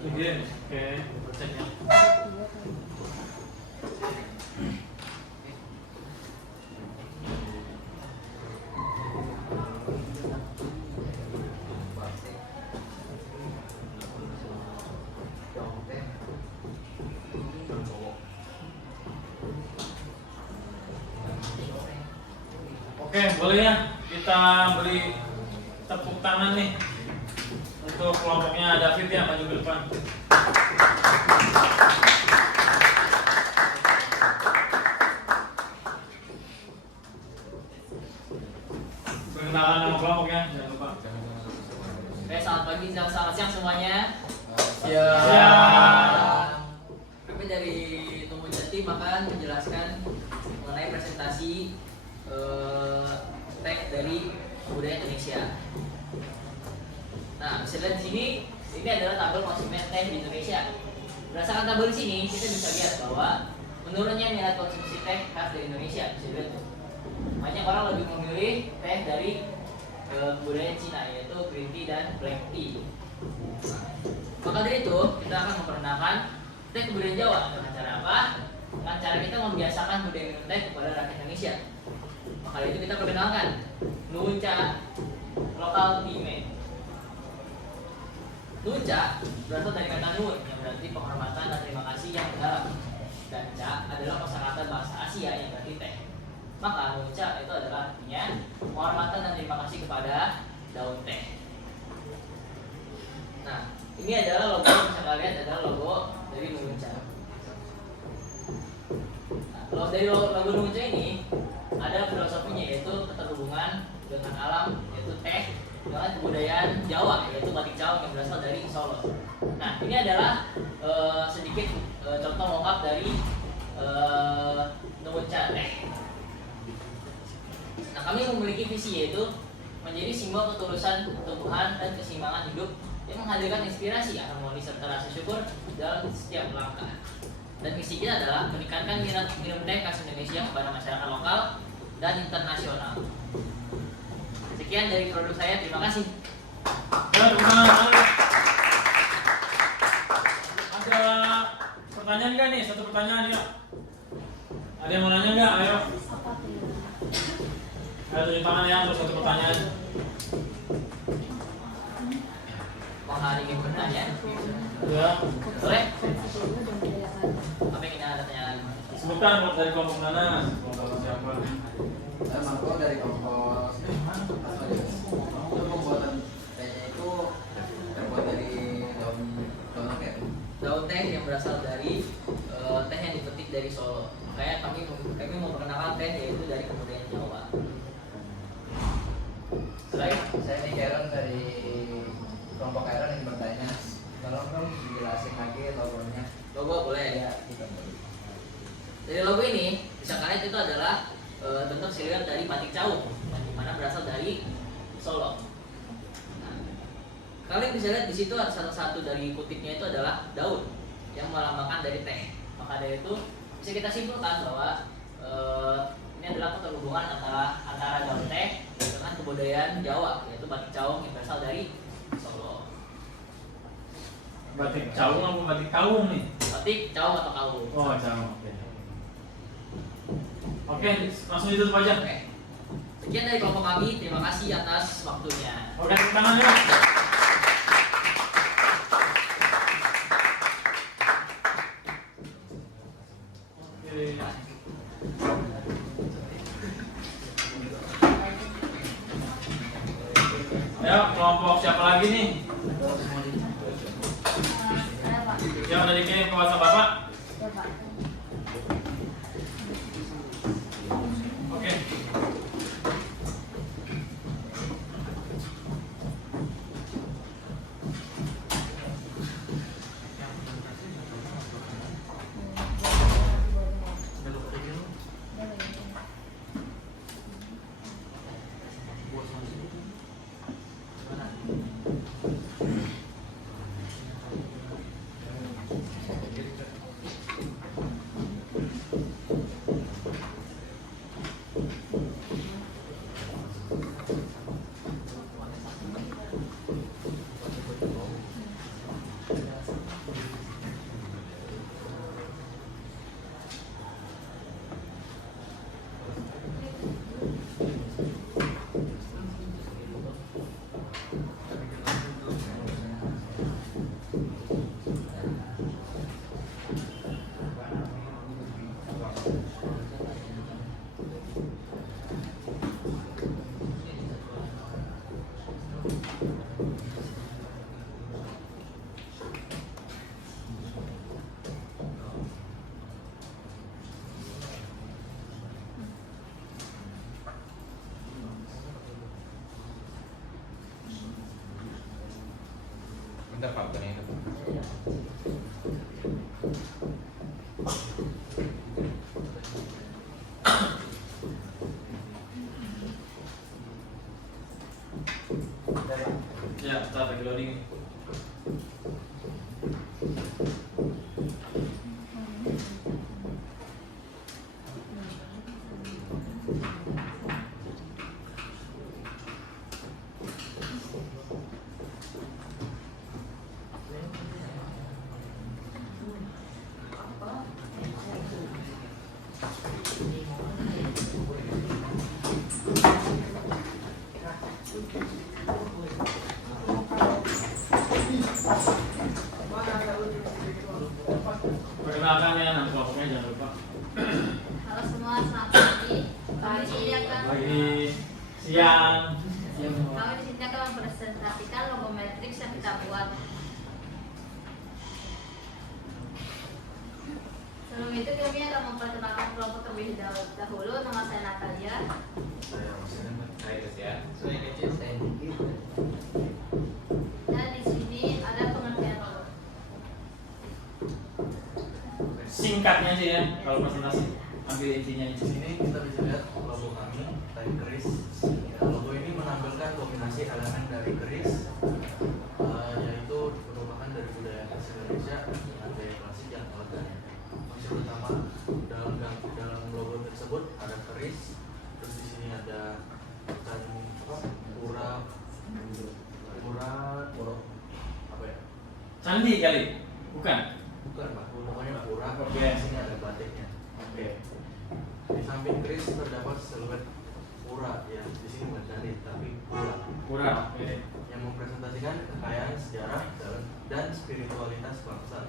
Oke, cek ya. Oke, boleh ya kita beri tepuk tangan nih untuk kelompoknya David ya, maju ke depan. Perkenalan nama kelompoknya, jangan lupa. Oke, selamat pagi, selamat siang semuanya. Siang. Kami dari Tumbuh Jati akan menjelaskan mengenai presentasi teks dari budaya Indonesia. Nah, bisa lihat di sini, ini adalah tabel konsumen teh di Indonesia. Berdasarkan tabel di sini, kita bisa lihat bahwa menurunnya minat konsumsi teh khas dari Indonesia. Bisa lihat, banyak orang lebih memilih teh dari budaya Cina, yaitu green tea dan black tea. Maka dari itu, kita akan memperkenalkan teh kebudayaan Jawa. Dengan cara apa? Dengan cara kita membiasakan budaya minum teh kepada rakyat Indonesia. Maka dari itu kita perkenalkan Nuca Local Tea Made. Nuca berasal dari kata nun yang berarti penghormatan dan terima kasih yang mendalam. Dan ca adalah kosakata bahasa Asia yang berarti teh. Maka nuca itu adalah artinya penghormatan dan terima kasih kepada daun teh. Nah, Ini adalah logo, bisa kalian lihat adalah logo dari Nungunca. Nah, kalau dari logo Nungunca ini ada filosofinya, yaitu keterhubungan dengan alam, yaitu teh, dengan kebudayaan Jawa, yaitu batik Jawa yang berasal dari Solo. Nah, ini adalah sedikit contoh lengkap dari Nungunca teh. Nah, kami memiliki visi, yaitu menjadi simbol ketulusan, ketumbuhan, dan keseimbangan hidup yang menghadirkan inspirasi, harmoni, serta rasa syukur dalam setiap langkah. Dan misi kita adalah meningkatkan minat minum teh khas Indonesia kepada masyarakat lokal dan internasional. Sekian dari produk saya, terima kasih. Ya, ada pertanyaan nggak nih? Satu pertanyaan ya. Ada yang mau nanya nggak? Ayo. Apa tuh? Ayo tunjuk tangan ya untuk satu pertanyaan. Mau hari ini bertanya? Ya. Boleh? Apa yang ada tanya lagi? Sebutkan dari kelompok mana? Kelompok siapa? Saya Marco dari kelompok untuk pembuatan tehnya itu terbuat dari daun apa ya? Daun teh yang berasal dari teh yang dipetik dari Solo. Makanya kami mau perkenalkan teh, yaitu dari kebudayaan Jawa. Saya nih Karen dari kelompok Karen yang bertanya, tolong dong dijelasin lagi logonya. Logo boleh ya. Kita Dari logo ini bisa kalian itu adalah bentuk siluet dari batik Caung, yang dimana berasal dari Solo. Nah, kalian bisa lihat di situ ada satu dari kutipnya itu adalah daun yang melambangkan dari teh. Maka dari itu bisa kita simpulkan bahwa ini adalah keterhubungan antara daun teh dengan kebudayaan Jawa, yaitu batik Caung yang berasal dari Solo. Batik Caung apa batik Kaung nih? Batik Caung atau Kaung. Oh, Caung. Oke. Oke, langsung ditutup aja. Oke. Sekian dari kelompok kami. Terima kasih atas waktunya. Oke, tepuk tangan ya. Oke. Ya, kelompok siapa lagi nih? Saya Pak. Yang udah dikirim ke WhatsApp Bapak? Ya Pak. Oke. Bentar Pak, bukan itu. Ya, start lagi loading. Perkenalkan ya, nama kelompoknya jangan lupa. Halo semua, selamat pagi. Kami di sini akan Pagi, siang. kami di sini akan mempresentasikan logo matrix yang kita buat. itu kami akan memperkenalkan kelompok terlebih dahulu. Nama saya Natalia. Saya Gus ya. Saya kecil, saya dikit. Dan di sini ada pengertian logo. Singkatnya sih ya, kalau presentasi ambil intinya Di itu. sini kita bisa lihat logo kami, Type Keris. Ya, logo ini menampilkan kombinasi elemen dari keris, yaitu merupakan dari budaya khas Indonesia dengan gaya klasik yang elegan. Unsur utama dalam logo tersebut ada keris, terus di sini ada ikan pura, apa ya? Candi kali, bukan? Bukan Pak, pokoknya pura. Oke. Di sini ada batiknya. Oke. Di samping keris terdapat siluet pura ya. Di sini bukan candi tapi pura. Pura. Oke. Yang mempresentasikan kekayaan sejarah dan spiritualitas bangsa.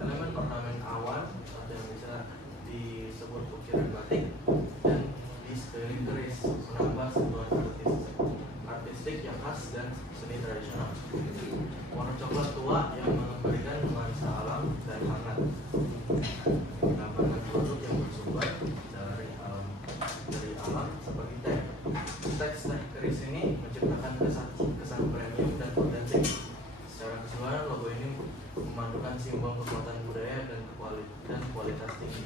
Elemen ornamen awan atau yang bisa disebut ukiran batik dan di sekeliling keris menambah sebuah artistik yang khas dan seni tradisional. Warna coklat tua yang memberikan nuansa alam dan hangat. Gambaran produk yang bersumber dari alam seperti teh. Teks teh keris ini menciptakan kesan premium dan otentik. Secara keseluruhan logo ini memandukan simbol kekuatan budaya dan kualitas tinggi.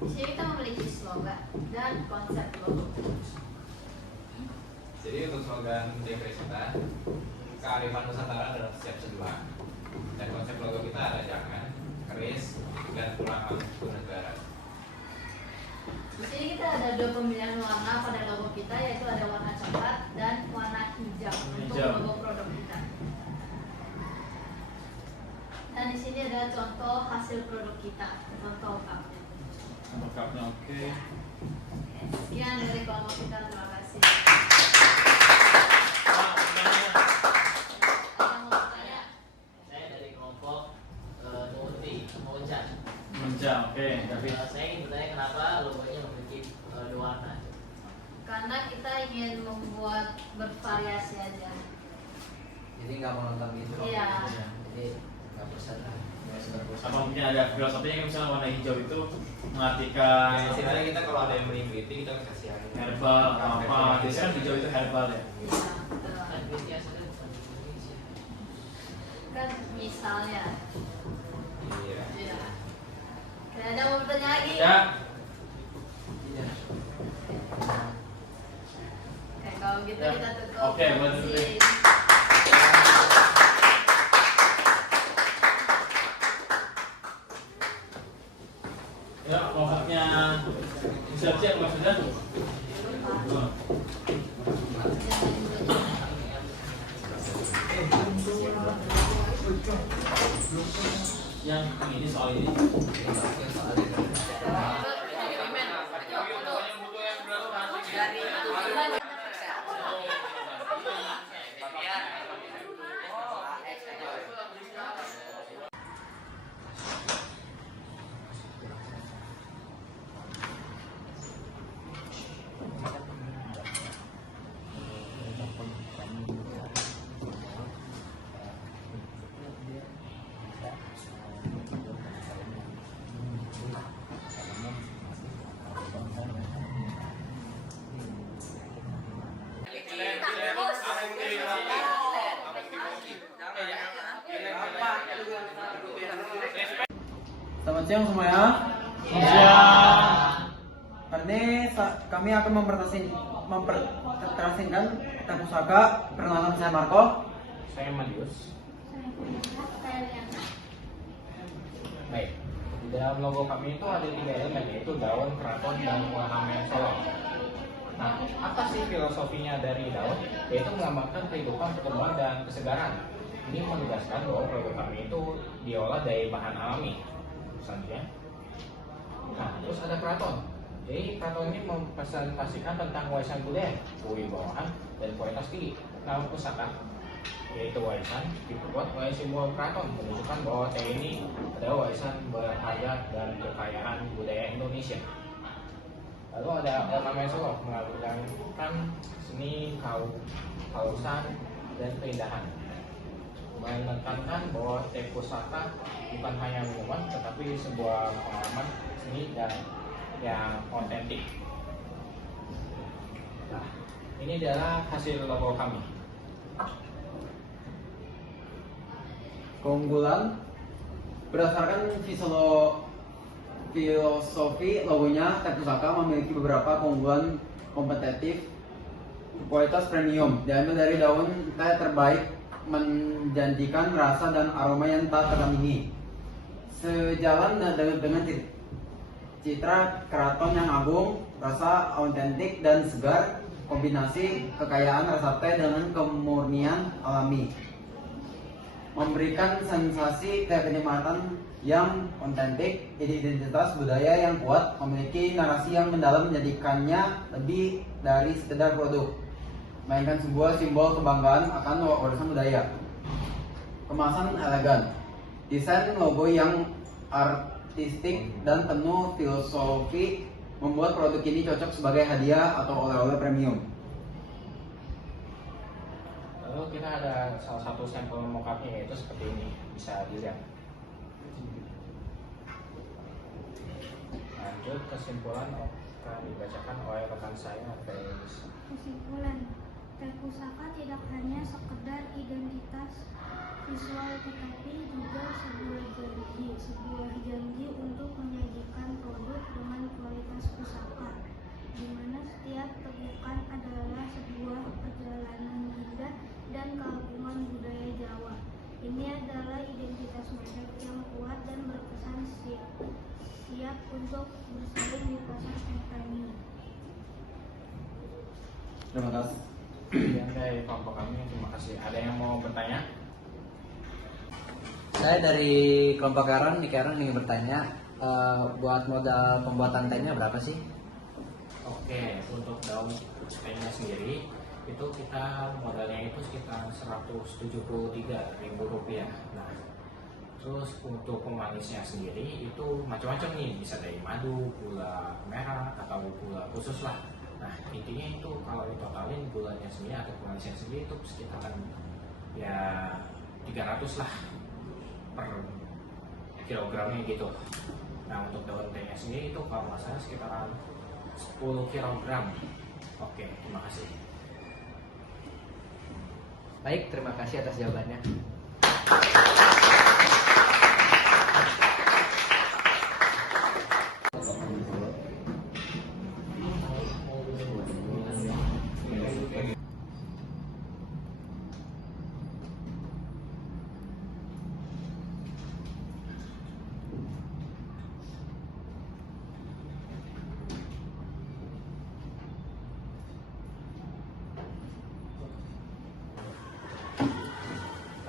Di sini kita memiliki slogan dan konsep logo. Jadi untuk slogan Keris kita, kearifan Nusantara dalam setiap seduhan. Dan konsep logo kita ada jangan, keris, dan pulang ke negara. Di sini kita ada dua pemilihan warna pada logo kita, yaitu ada warna coklat dan warna hijau untuk Hijau. logo produk kita. Dan di sini ada contoh hasil produk kita, contoh cupnya. Lengkapnya oke. Sekian dari kelompok kita, terima kasih. Ah, gimana? Ada yang mau bertanya? Saya dari kelompok Moja. Menja, oke. David. Saya ingin bertanya kenapa logonya memiliki dua warna. Karena kita ingin membuat bervariasi aja. Jadi nggak menonton gitu. Iya. Jadi nggak bosan lah. Nggak suka bosan. Apa mungkin ada filosofinya kan, misalnya warna hijau itu mengartikan Istilahnya kita kalau ada yang mengikuti kita kasih yang herbal atau apa. Biasanya kan hijau itu herbal ya. Iya, betul. Kan biasanya sudah bukan di Indonesia. Kan misalnya. Iya. Iya. Oke, ada mau bertanya lagi? Ya. Iya. Oke, kalau gitu Ya. kita tutup. Oke, boleh tutup. Terima kasih. Ya, kelompoknya siap-siap Mas sudah. Oh. Yang ini soal ini. Selamat siang semuanya. Ya. Hari ini kami akan mempresentasikan tentang pusaka. Perkenalkan saya Marco. Saya Madius. Baik. Di dalam logo kami itu ada 3 elemen, yaitu daun, keraton, dan ornamen solong. Nah, apa sih filosofinya dari daun? Yaitu melambangkan kehidupan, pertumbuhan, dan kesegaran. Ini menegaskan bahwa produk kami itu diolah dari bahan alami. Selanjutnya, nah terus ada keraton. Jadi keraton ini mempresentasikan tentang warisan budaya, kewibawaan, dan kualitas tinggi. Nah, pusaka yaitu warisan diperbuat oleh simbol keraton, menunjukkan bahwa TNI adalah warisan berharga dan kekayaan budaya Indonesia. Lalu ada ornamen solong mengagungkan seni, kausan, dan keindahan. menekankan bahwa teh pusaka bukan hanya minuman tetapi sebuah pengalaman seni dan yang otentik. Nah, ini adalah hasil logo kami. Keunggulan berdasarkan filosofi logonya, teh pusaka memiliki beberapa keunggulan kompetitif. Kualitas premium diambil dari daun teh terbaik, menjanjikan rasa dan aroma yang tak tertandingi. Sejalan dengan citra keraton yang agung, rasa autentik dan segar, kombinasi kekayaan rasa teh dengan kemurnian alami, memberikan sensasi teh kenikmatan yang otentik, identitas budaya yang kuat, memiliki narasi yang mendalam, menjadikannya lebih dari sekedar produk, melainkan sebuah simbol kebanggaan akan warisan budaya. Kemasan elegan, desain logo yang artistik dan penuh filosofi membuat produk ini cocok sebagai hadiah atau oleh-oleh premium. Lalu kita ada salah satu sampel mockupnya, yaitu seperti ini, bisa dilihat. Lanjut, kesimpulan akan dibacakan oleh rekan saya, Felis. Kesimpulan, teh pusaka tidak hanya sekedar identitas visual tetapi juga sebuah janji untuk menyajikan produk dengan kualitas pusaka, di mana setiap tegukan adalah sebuah perjalanan indah dan keagungan budaya Jawa. Ini adalah identitas merek yang kuat dan berkesan, siap untuk bersaing di pasar premium. Terima kasih. Yang dari kelompok kami, terima kasih. Ada yang mau bertanya? Saya dari kelompok Karen ingin bertanya, buat modal pembuatan tehnya berapa sih? Oke, untuk daun tehnya sendiri itu kita modalnya itu sekitar Rp173.000. Nah, terus untuk pemanisnya sendiri itu macam-macam nih, bisa dari madu, gula merah atau gula khusus lah. Nah, intinya itu kalau ditotalin gulanya sendiri atau pemanisnya sendiri itu sekitaran ya 300 lah per kilogramnya gitu. Nah, untuk daun tehnya sendiri itu kalau nggak salah sekitaran 10 kilogram. Oke, terima kasih. Baik, terima kasih atas jawabannya.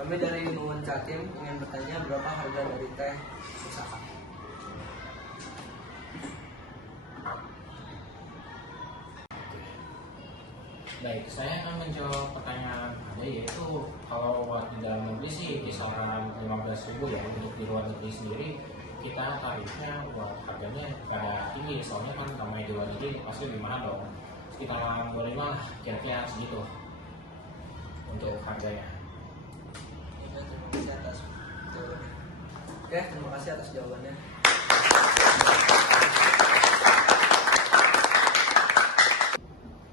Kami dari Nuwun Catim ingin bertanya berapa harga dari teh pusaka. Baik, saya akan menjawab pertanyaan Anda, yaitu kalau buat di dalam negeri sih kisaran 15.000 ya. Untuk di luar negeri sendiri kita tarifnya buat harganya agak tinggi, soalnya kan namanya di luar negeri pasti lebih mahal dong. Sekitar 25 lah, kira-kira segitu untuk harganya. Oke, terima kasih atas jawabannya.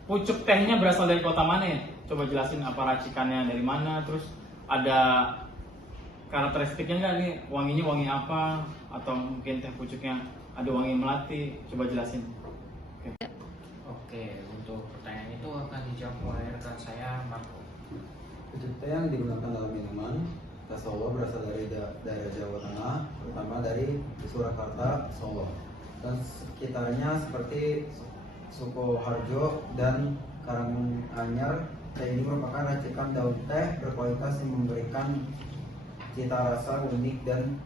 Pucuk tehnya berasal dari kota mana ya? Coba jelasin apa racikannya dari mana, terus ada karakteristiknya nggak nih, wanginya wangi apa, atau mungkin teh pucuknya ada wangi melati, coba jelasin. Oke, untuk pertanyaan itu akan dijawab oleh rekan saya, Marco. Pucuk teh yang digunakan dalam minuman teh Solo berasal dari daerah Jawa Tengah, terutama dari Surakarta, Solo, dan sekitarnya seperti Sukoharjo dan Karanganyar. Teh ini merupakan racikan daun teh berkualitas yang memberikan cita rasa unik dan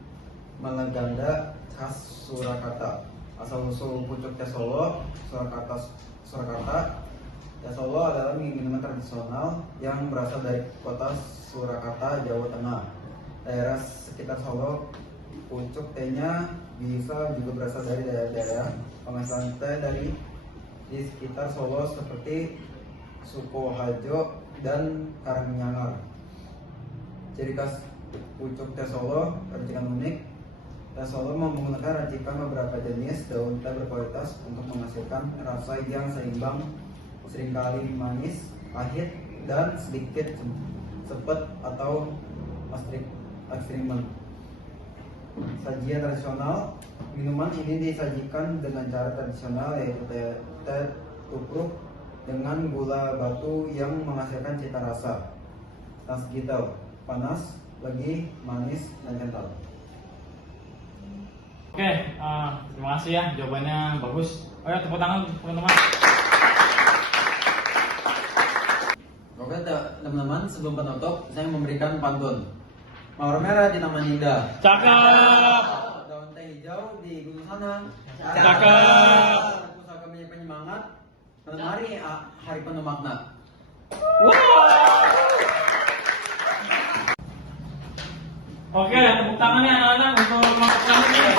melegenda khas Surakarta. Asal usul pucuk teh Solo, Surakarta. Teh Solo adalah minuman tradisional yang berasal dari kota Surakarta, Jawa Tengah. Daerah sekitar Solo, pucuk tehnya bisa juga berasal dari daerah-daerah penghasil teh dari di sekitar Solo seperti Sukoharjo dan Karanganyar. Ciri khas pucuk teh Solo, racikan unik. Teh Solo menggunakan racikan beberapa jenis daun teh berkualitas untuk menghasilkan rasa yang seimbang, seringkali manis, pahit, dan sedikit sepet atau astringent. Sajian tradisional, minuman ini disajikan dengan cara tradisional yaitu teh tubruk dengan gula batu yang menghasilkan cita rasa tasgital, panas, legih, manis, dan kental. Oke, terima kasih ya, jawabannya bagus. Oh ya, tepuk tangan teman-teman. Oke teman-teman, sebelum penutup saya memberikan pantun. Mawar merah di taman indah. Cakep. Daun teh hijau di gunung sana. Cakep. Pusaka banyak penyemangat. Malam hari hari penuh makna. Oke, tepuk tangannya anak-anak untuk kelompok ini.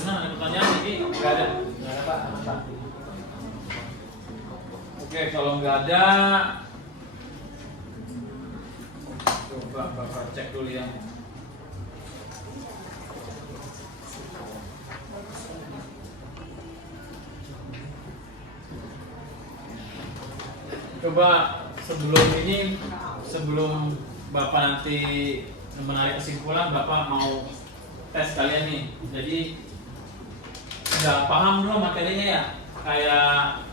Nah, ada pertanyaan ini nggak ada Pak. Oke, kalau nggak ada, coba Bapak cek dulu ya. Coba sebelum Bapak nanti menarik kesimpulan, Bapak mau tes kalian nih. Jadi udah paham belum materinya ya? Kayak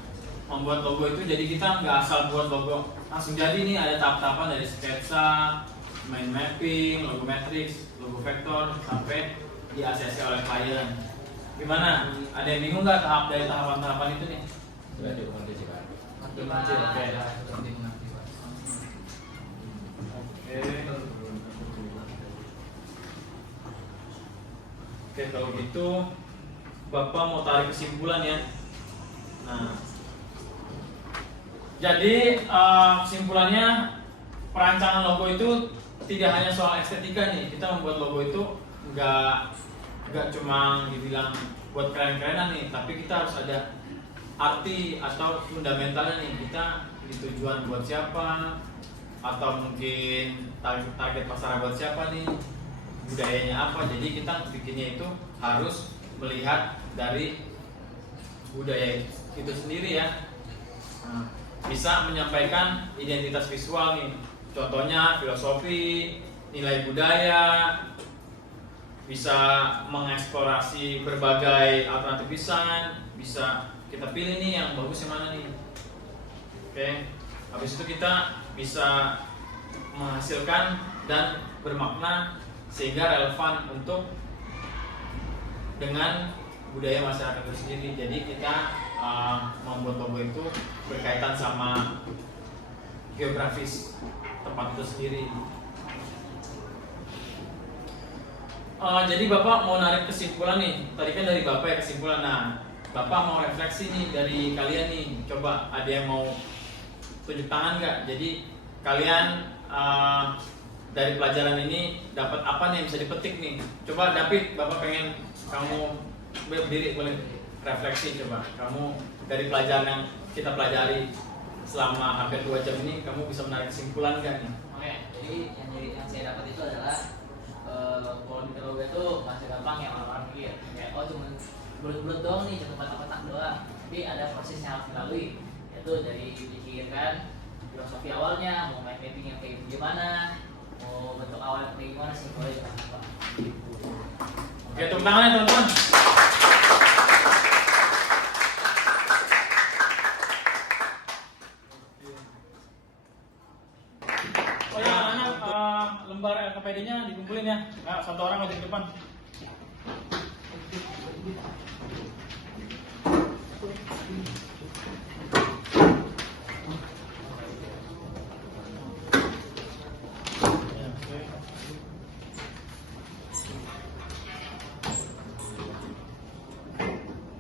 membuat logo itu, jadi kita nggak asal buat logo langsung jadi nih, ada tahap-tahapan dari sketsa, mind mapping, logo matrix, logo vektor, sampai di ACC oleh klien. Gimana? Ada yang bingung nggak dari tahapan-tahapan itu nih? Sudah dimengerti sih Pak. Oke, kalau gitu Bapak mau tarik kesimpulan ya. Nah, jadi kesimpulannya perancangan logo itu tidak hanya soal estetika nih. Kita membuat logo itu nggak cuma dibilang buat keren-kerenan nih, tapi kita harus ada arti atau fundamentalnya nih. Kita di tujuan buat siapa, atau mungkin target pasar buat siapa nih, budayanya apa. Jadi kita bikinnya itu harus melihat dari budaya itu sendiri ya. Nah, bisa menyampaikan identitas visual nih, contohnya filosofi, nilai budaya, bisa mengeksplorasi berbagai alternatif desain, bisa kita pilih nih yang bagus yang mana nih. Oke, habis itu kita bisa menghasilkan dan bermakna sehingga relevan untuk dengan budaya masyarakat itu sendiri. Jadi kita membuat logo itu berkaitan sama geografis tempat itu sendiri. Jadi Bapak mau narik kesimpulan nih. Tadi kan dari Bapak ya kesimpulan. Nah, Bapak mau refleksi nih dari kalian nih. Coba ada yang mau tunjuk tangan nggak? Jadi kalian dari pelajaran ini dapat apa nih yang bisa dipetik nih? Coba David, Bapak pengen kamu berdiri, boleh refleksi coba. Kamu dari pelajaran yang kita pelajari selama hampir 2 jam ini, kamu bisa menarik kesimpulan nggak nih? Oke, jadi yang saya dapat itu adalah kalau di logo itu masih gampang ya orang-orang mikir kayak oh cuma bulat-bulat doang nih, cuma kotak-kotak doang. Tapi ada proses yang harus dilalui, yaitu dari dipikirkan filosofi awalnya, mau mind mapping yang kayak gimana, mau bentuk awalnya kayak gimana, simbolnya apa. Oke, tepuk tangan ya teman-teman. Oh ya anak-anak, lembar LKPD-nya dikumpulin ya. Nah, satu orang maju ke depan.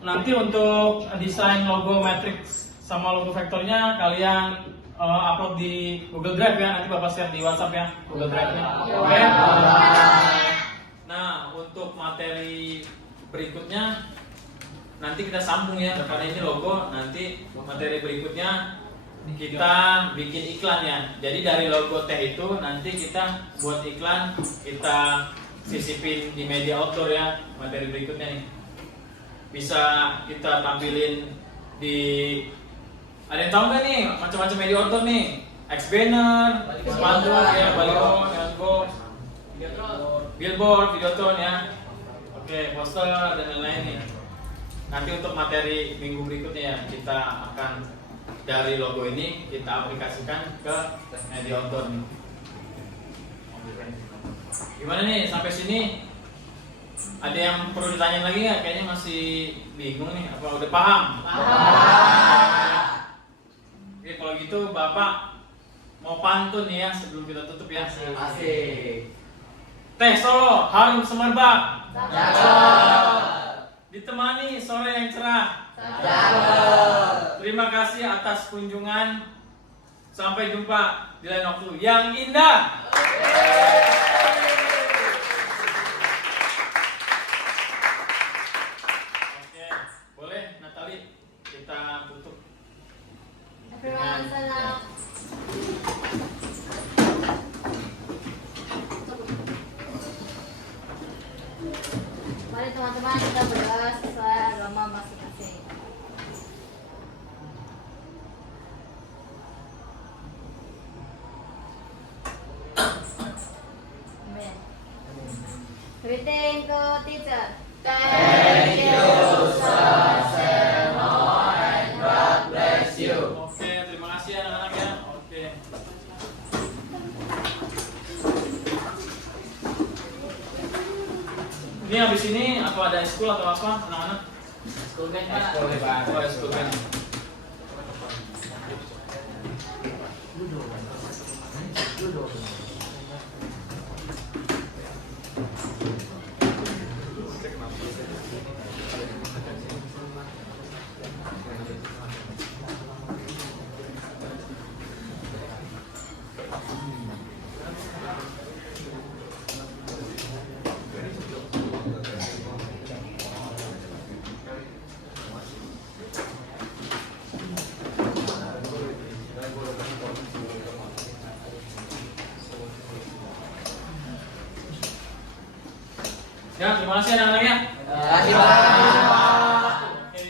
Nanti untuk desain logo matrix sama logo vektornya kalian upload di Google Drive ya. Nanti Bapak share di WhatsApp ya Google Drive-nya. Oke. Nah, untuk materi berikutnya nanti kita sambung ya, karena ini logo. Nanti materi berikutnya kita bikin iklan ya. Jadi dari logo teh itu nanti kita buat iklan, kita sisipin di media outdoor ya. Materi berikutnya nih bisa kita tampilin di, ada yang tahu nggak nih macam-macam media outdoor nih? X banner, spanduk ya, baliho, box, billboard, videotron ya. Oke, poster dan lain-lain nih. Nanti untuk materi minggu berikutnya ya, kita akan dari logo ini kita aplikasikan ke media outdoor nih. Gimana nih sampai sini? Ada yang perlu ditanya lagi nggak? Kayaknya masih bingung nih. Apa udah paham? Oke, kalau gitu Bapak mau pantun nih ya sebelum kita tutup ya. Asik. Teh Solo harum semerbak, Cakep. ditemani sore yang cerah. Cakep. Terima kasih atas kunjungan. Sampai jumpa di lain waktu yang indah. Oke, boleh Natali kita tutup. Everyone, salam. Mari teman-teman kita berdoa sesuai agama masing-masing. Amin. Greeting to teacher. Thank you, Sir Selmo, and God bless you. Oke, terima kasih anak-anak ya. Oke. Ini habis ini apa ada eskul atau apa anak-anak? School band Pak. Eskul hebat. Oh, eskul kan. Ya, terima kasih anak-anak ya. Terima kasih, Pak. Oke.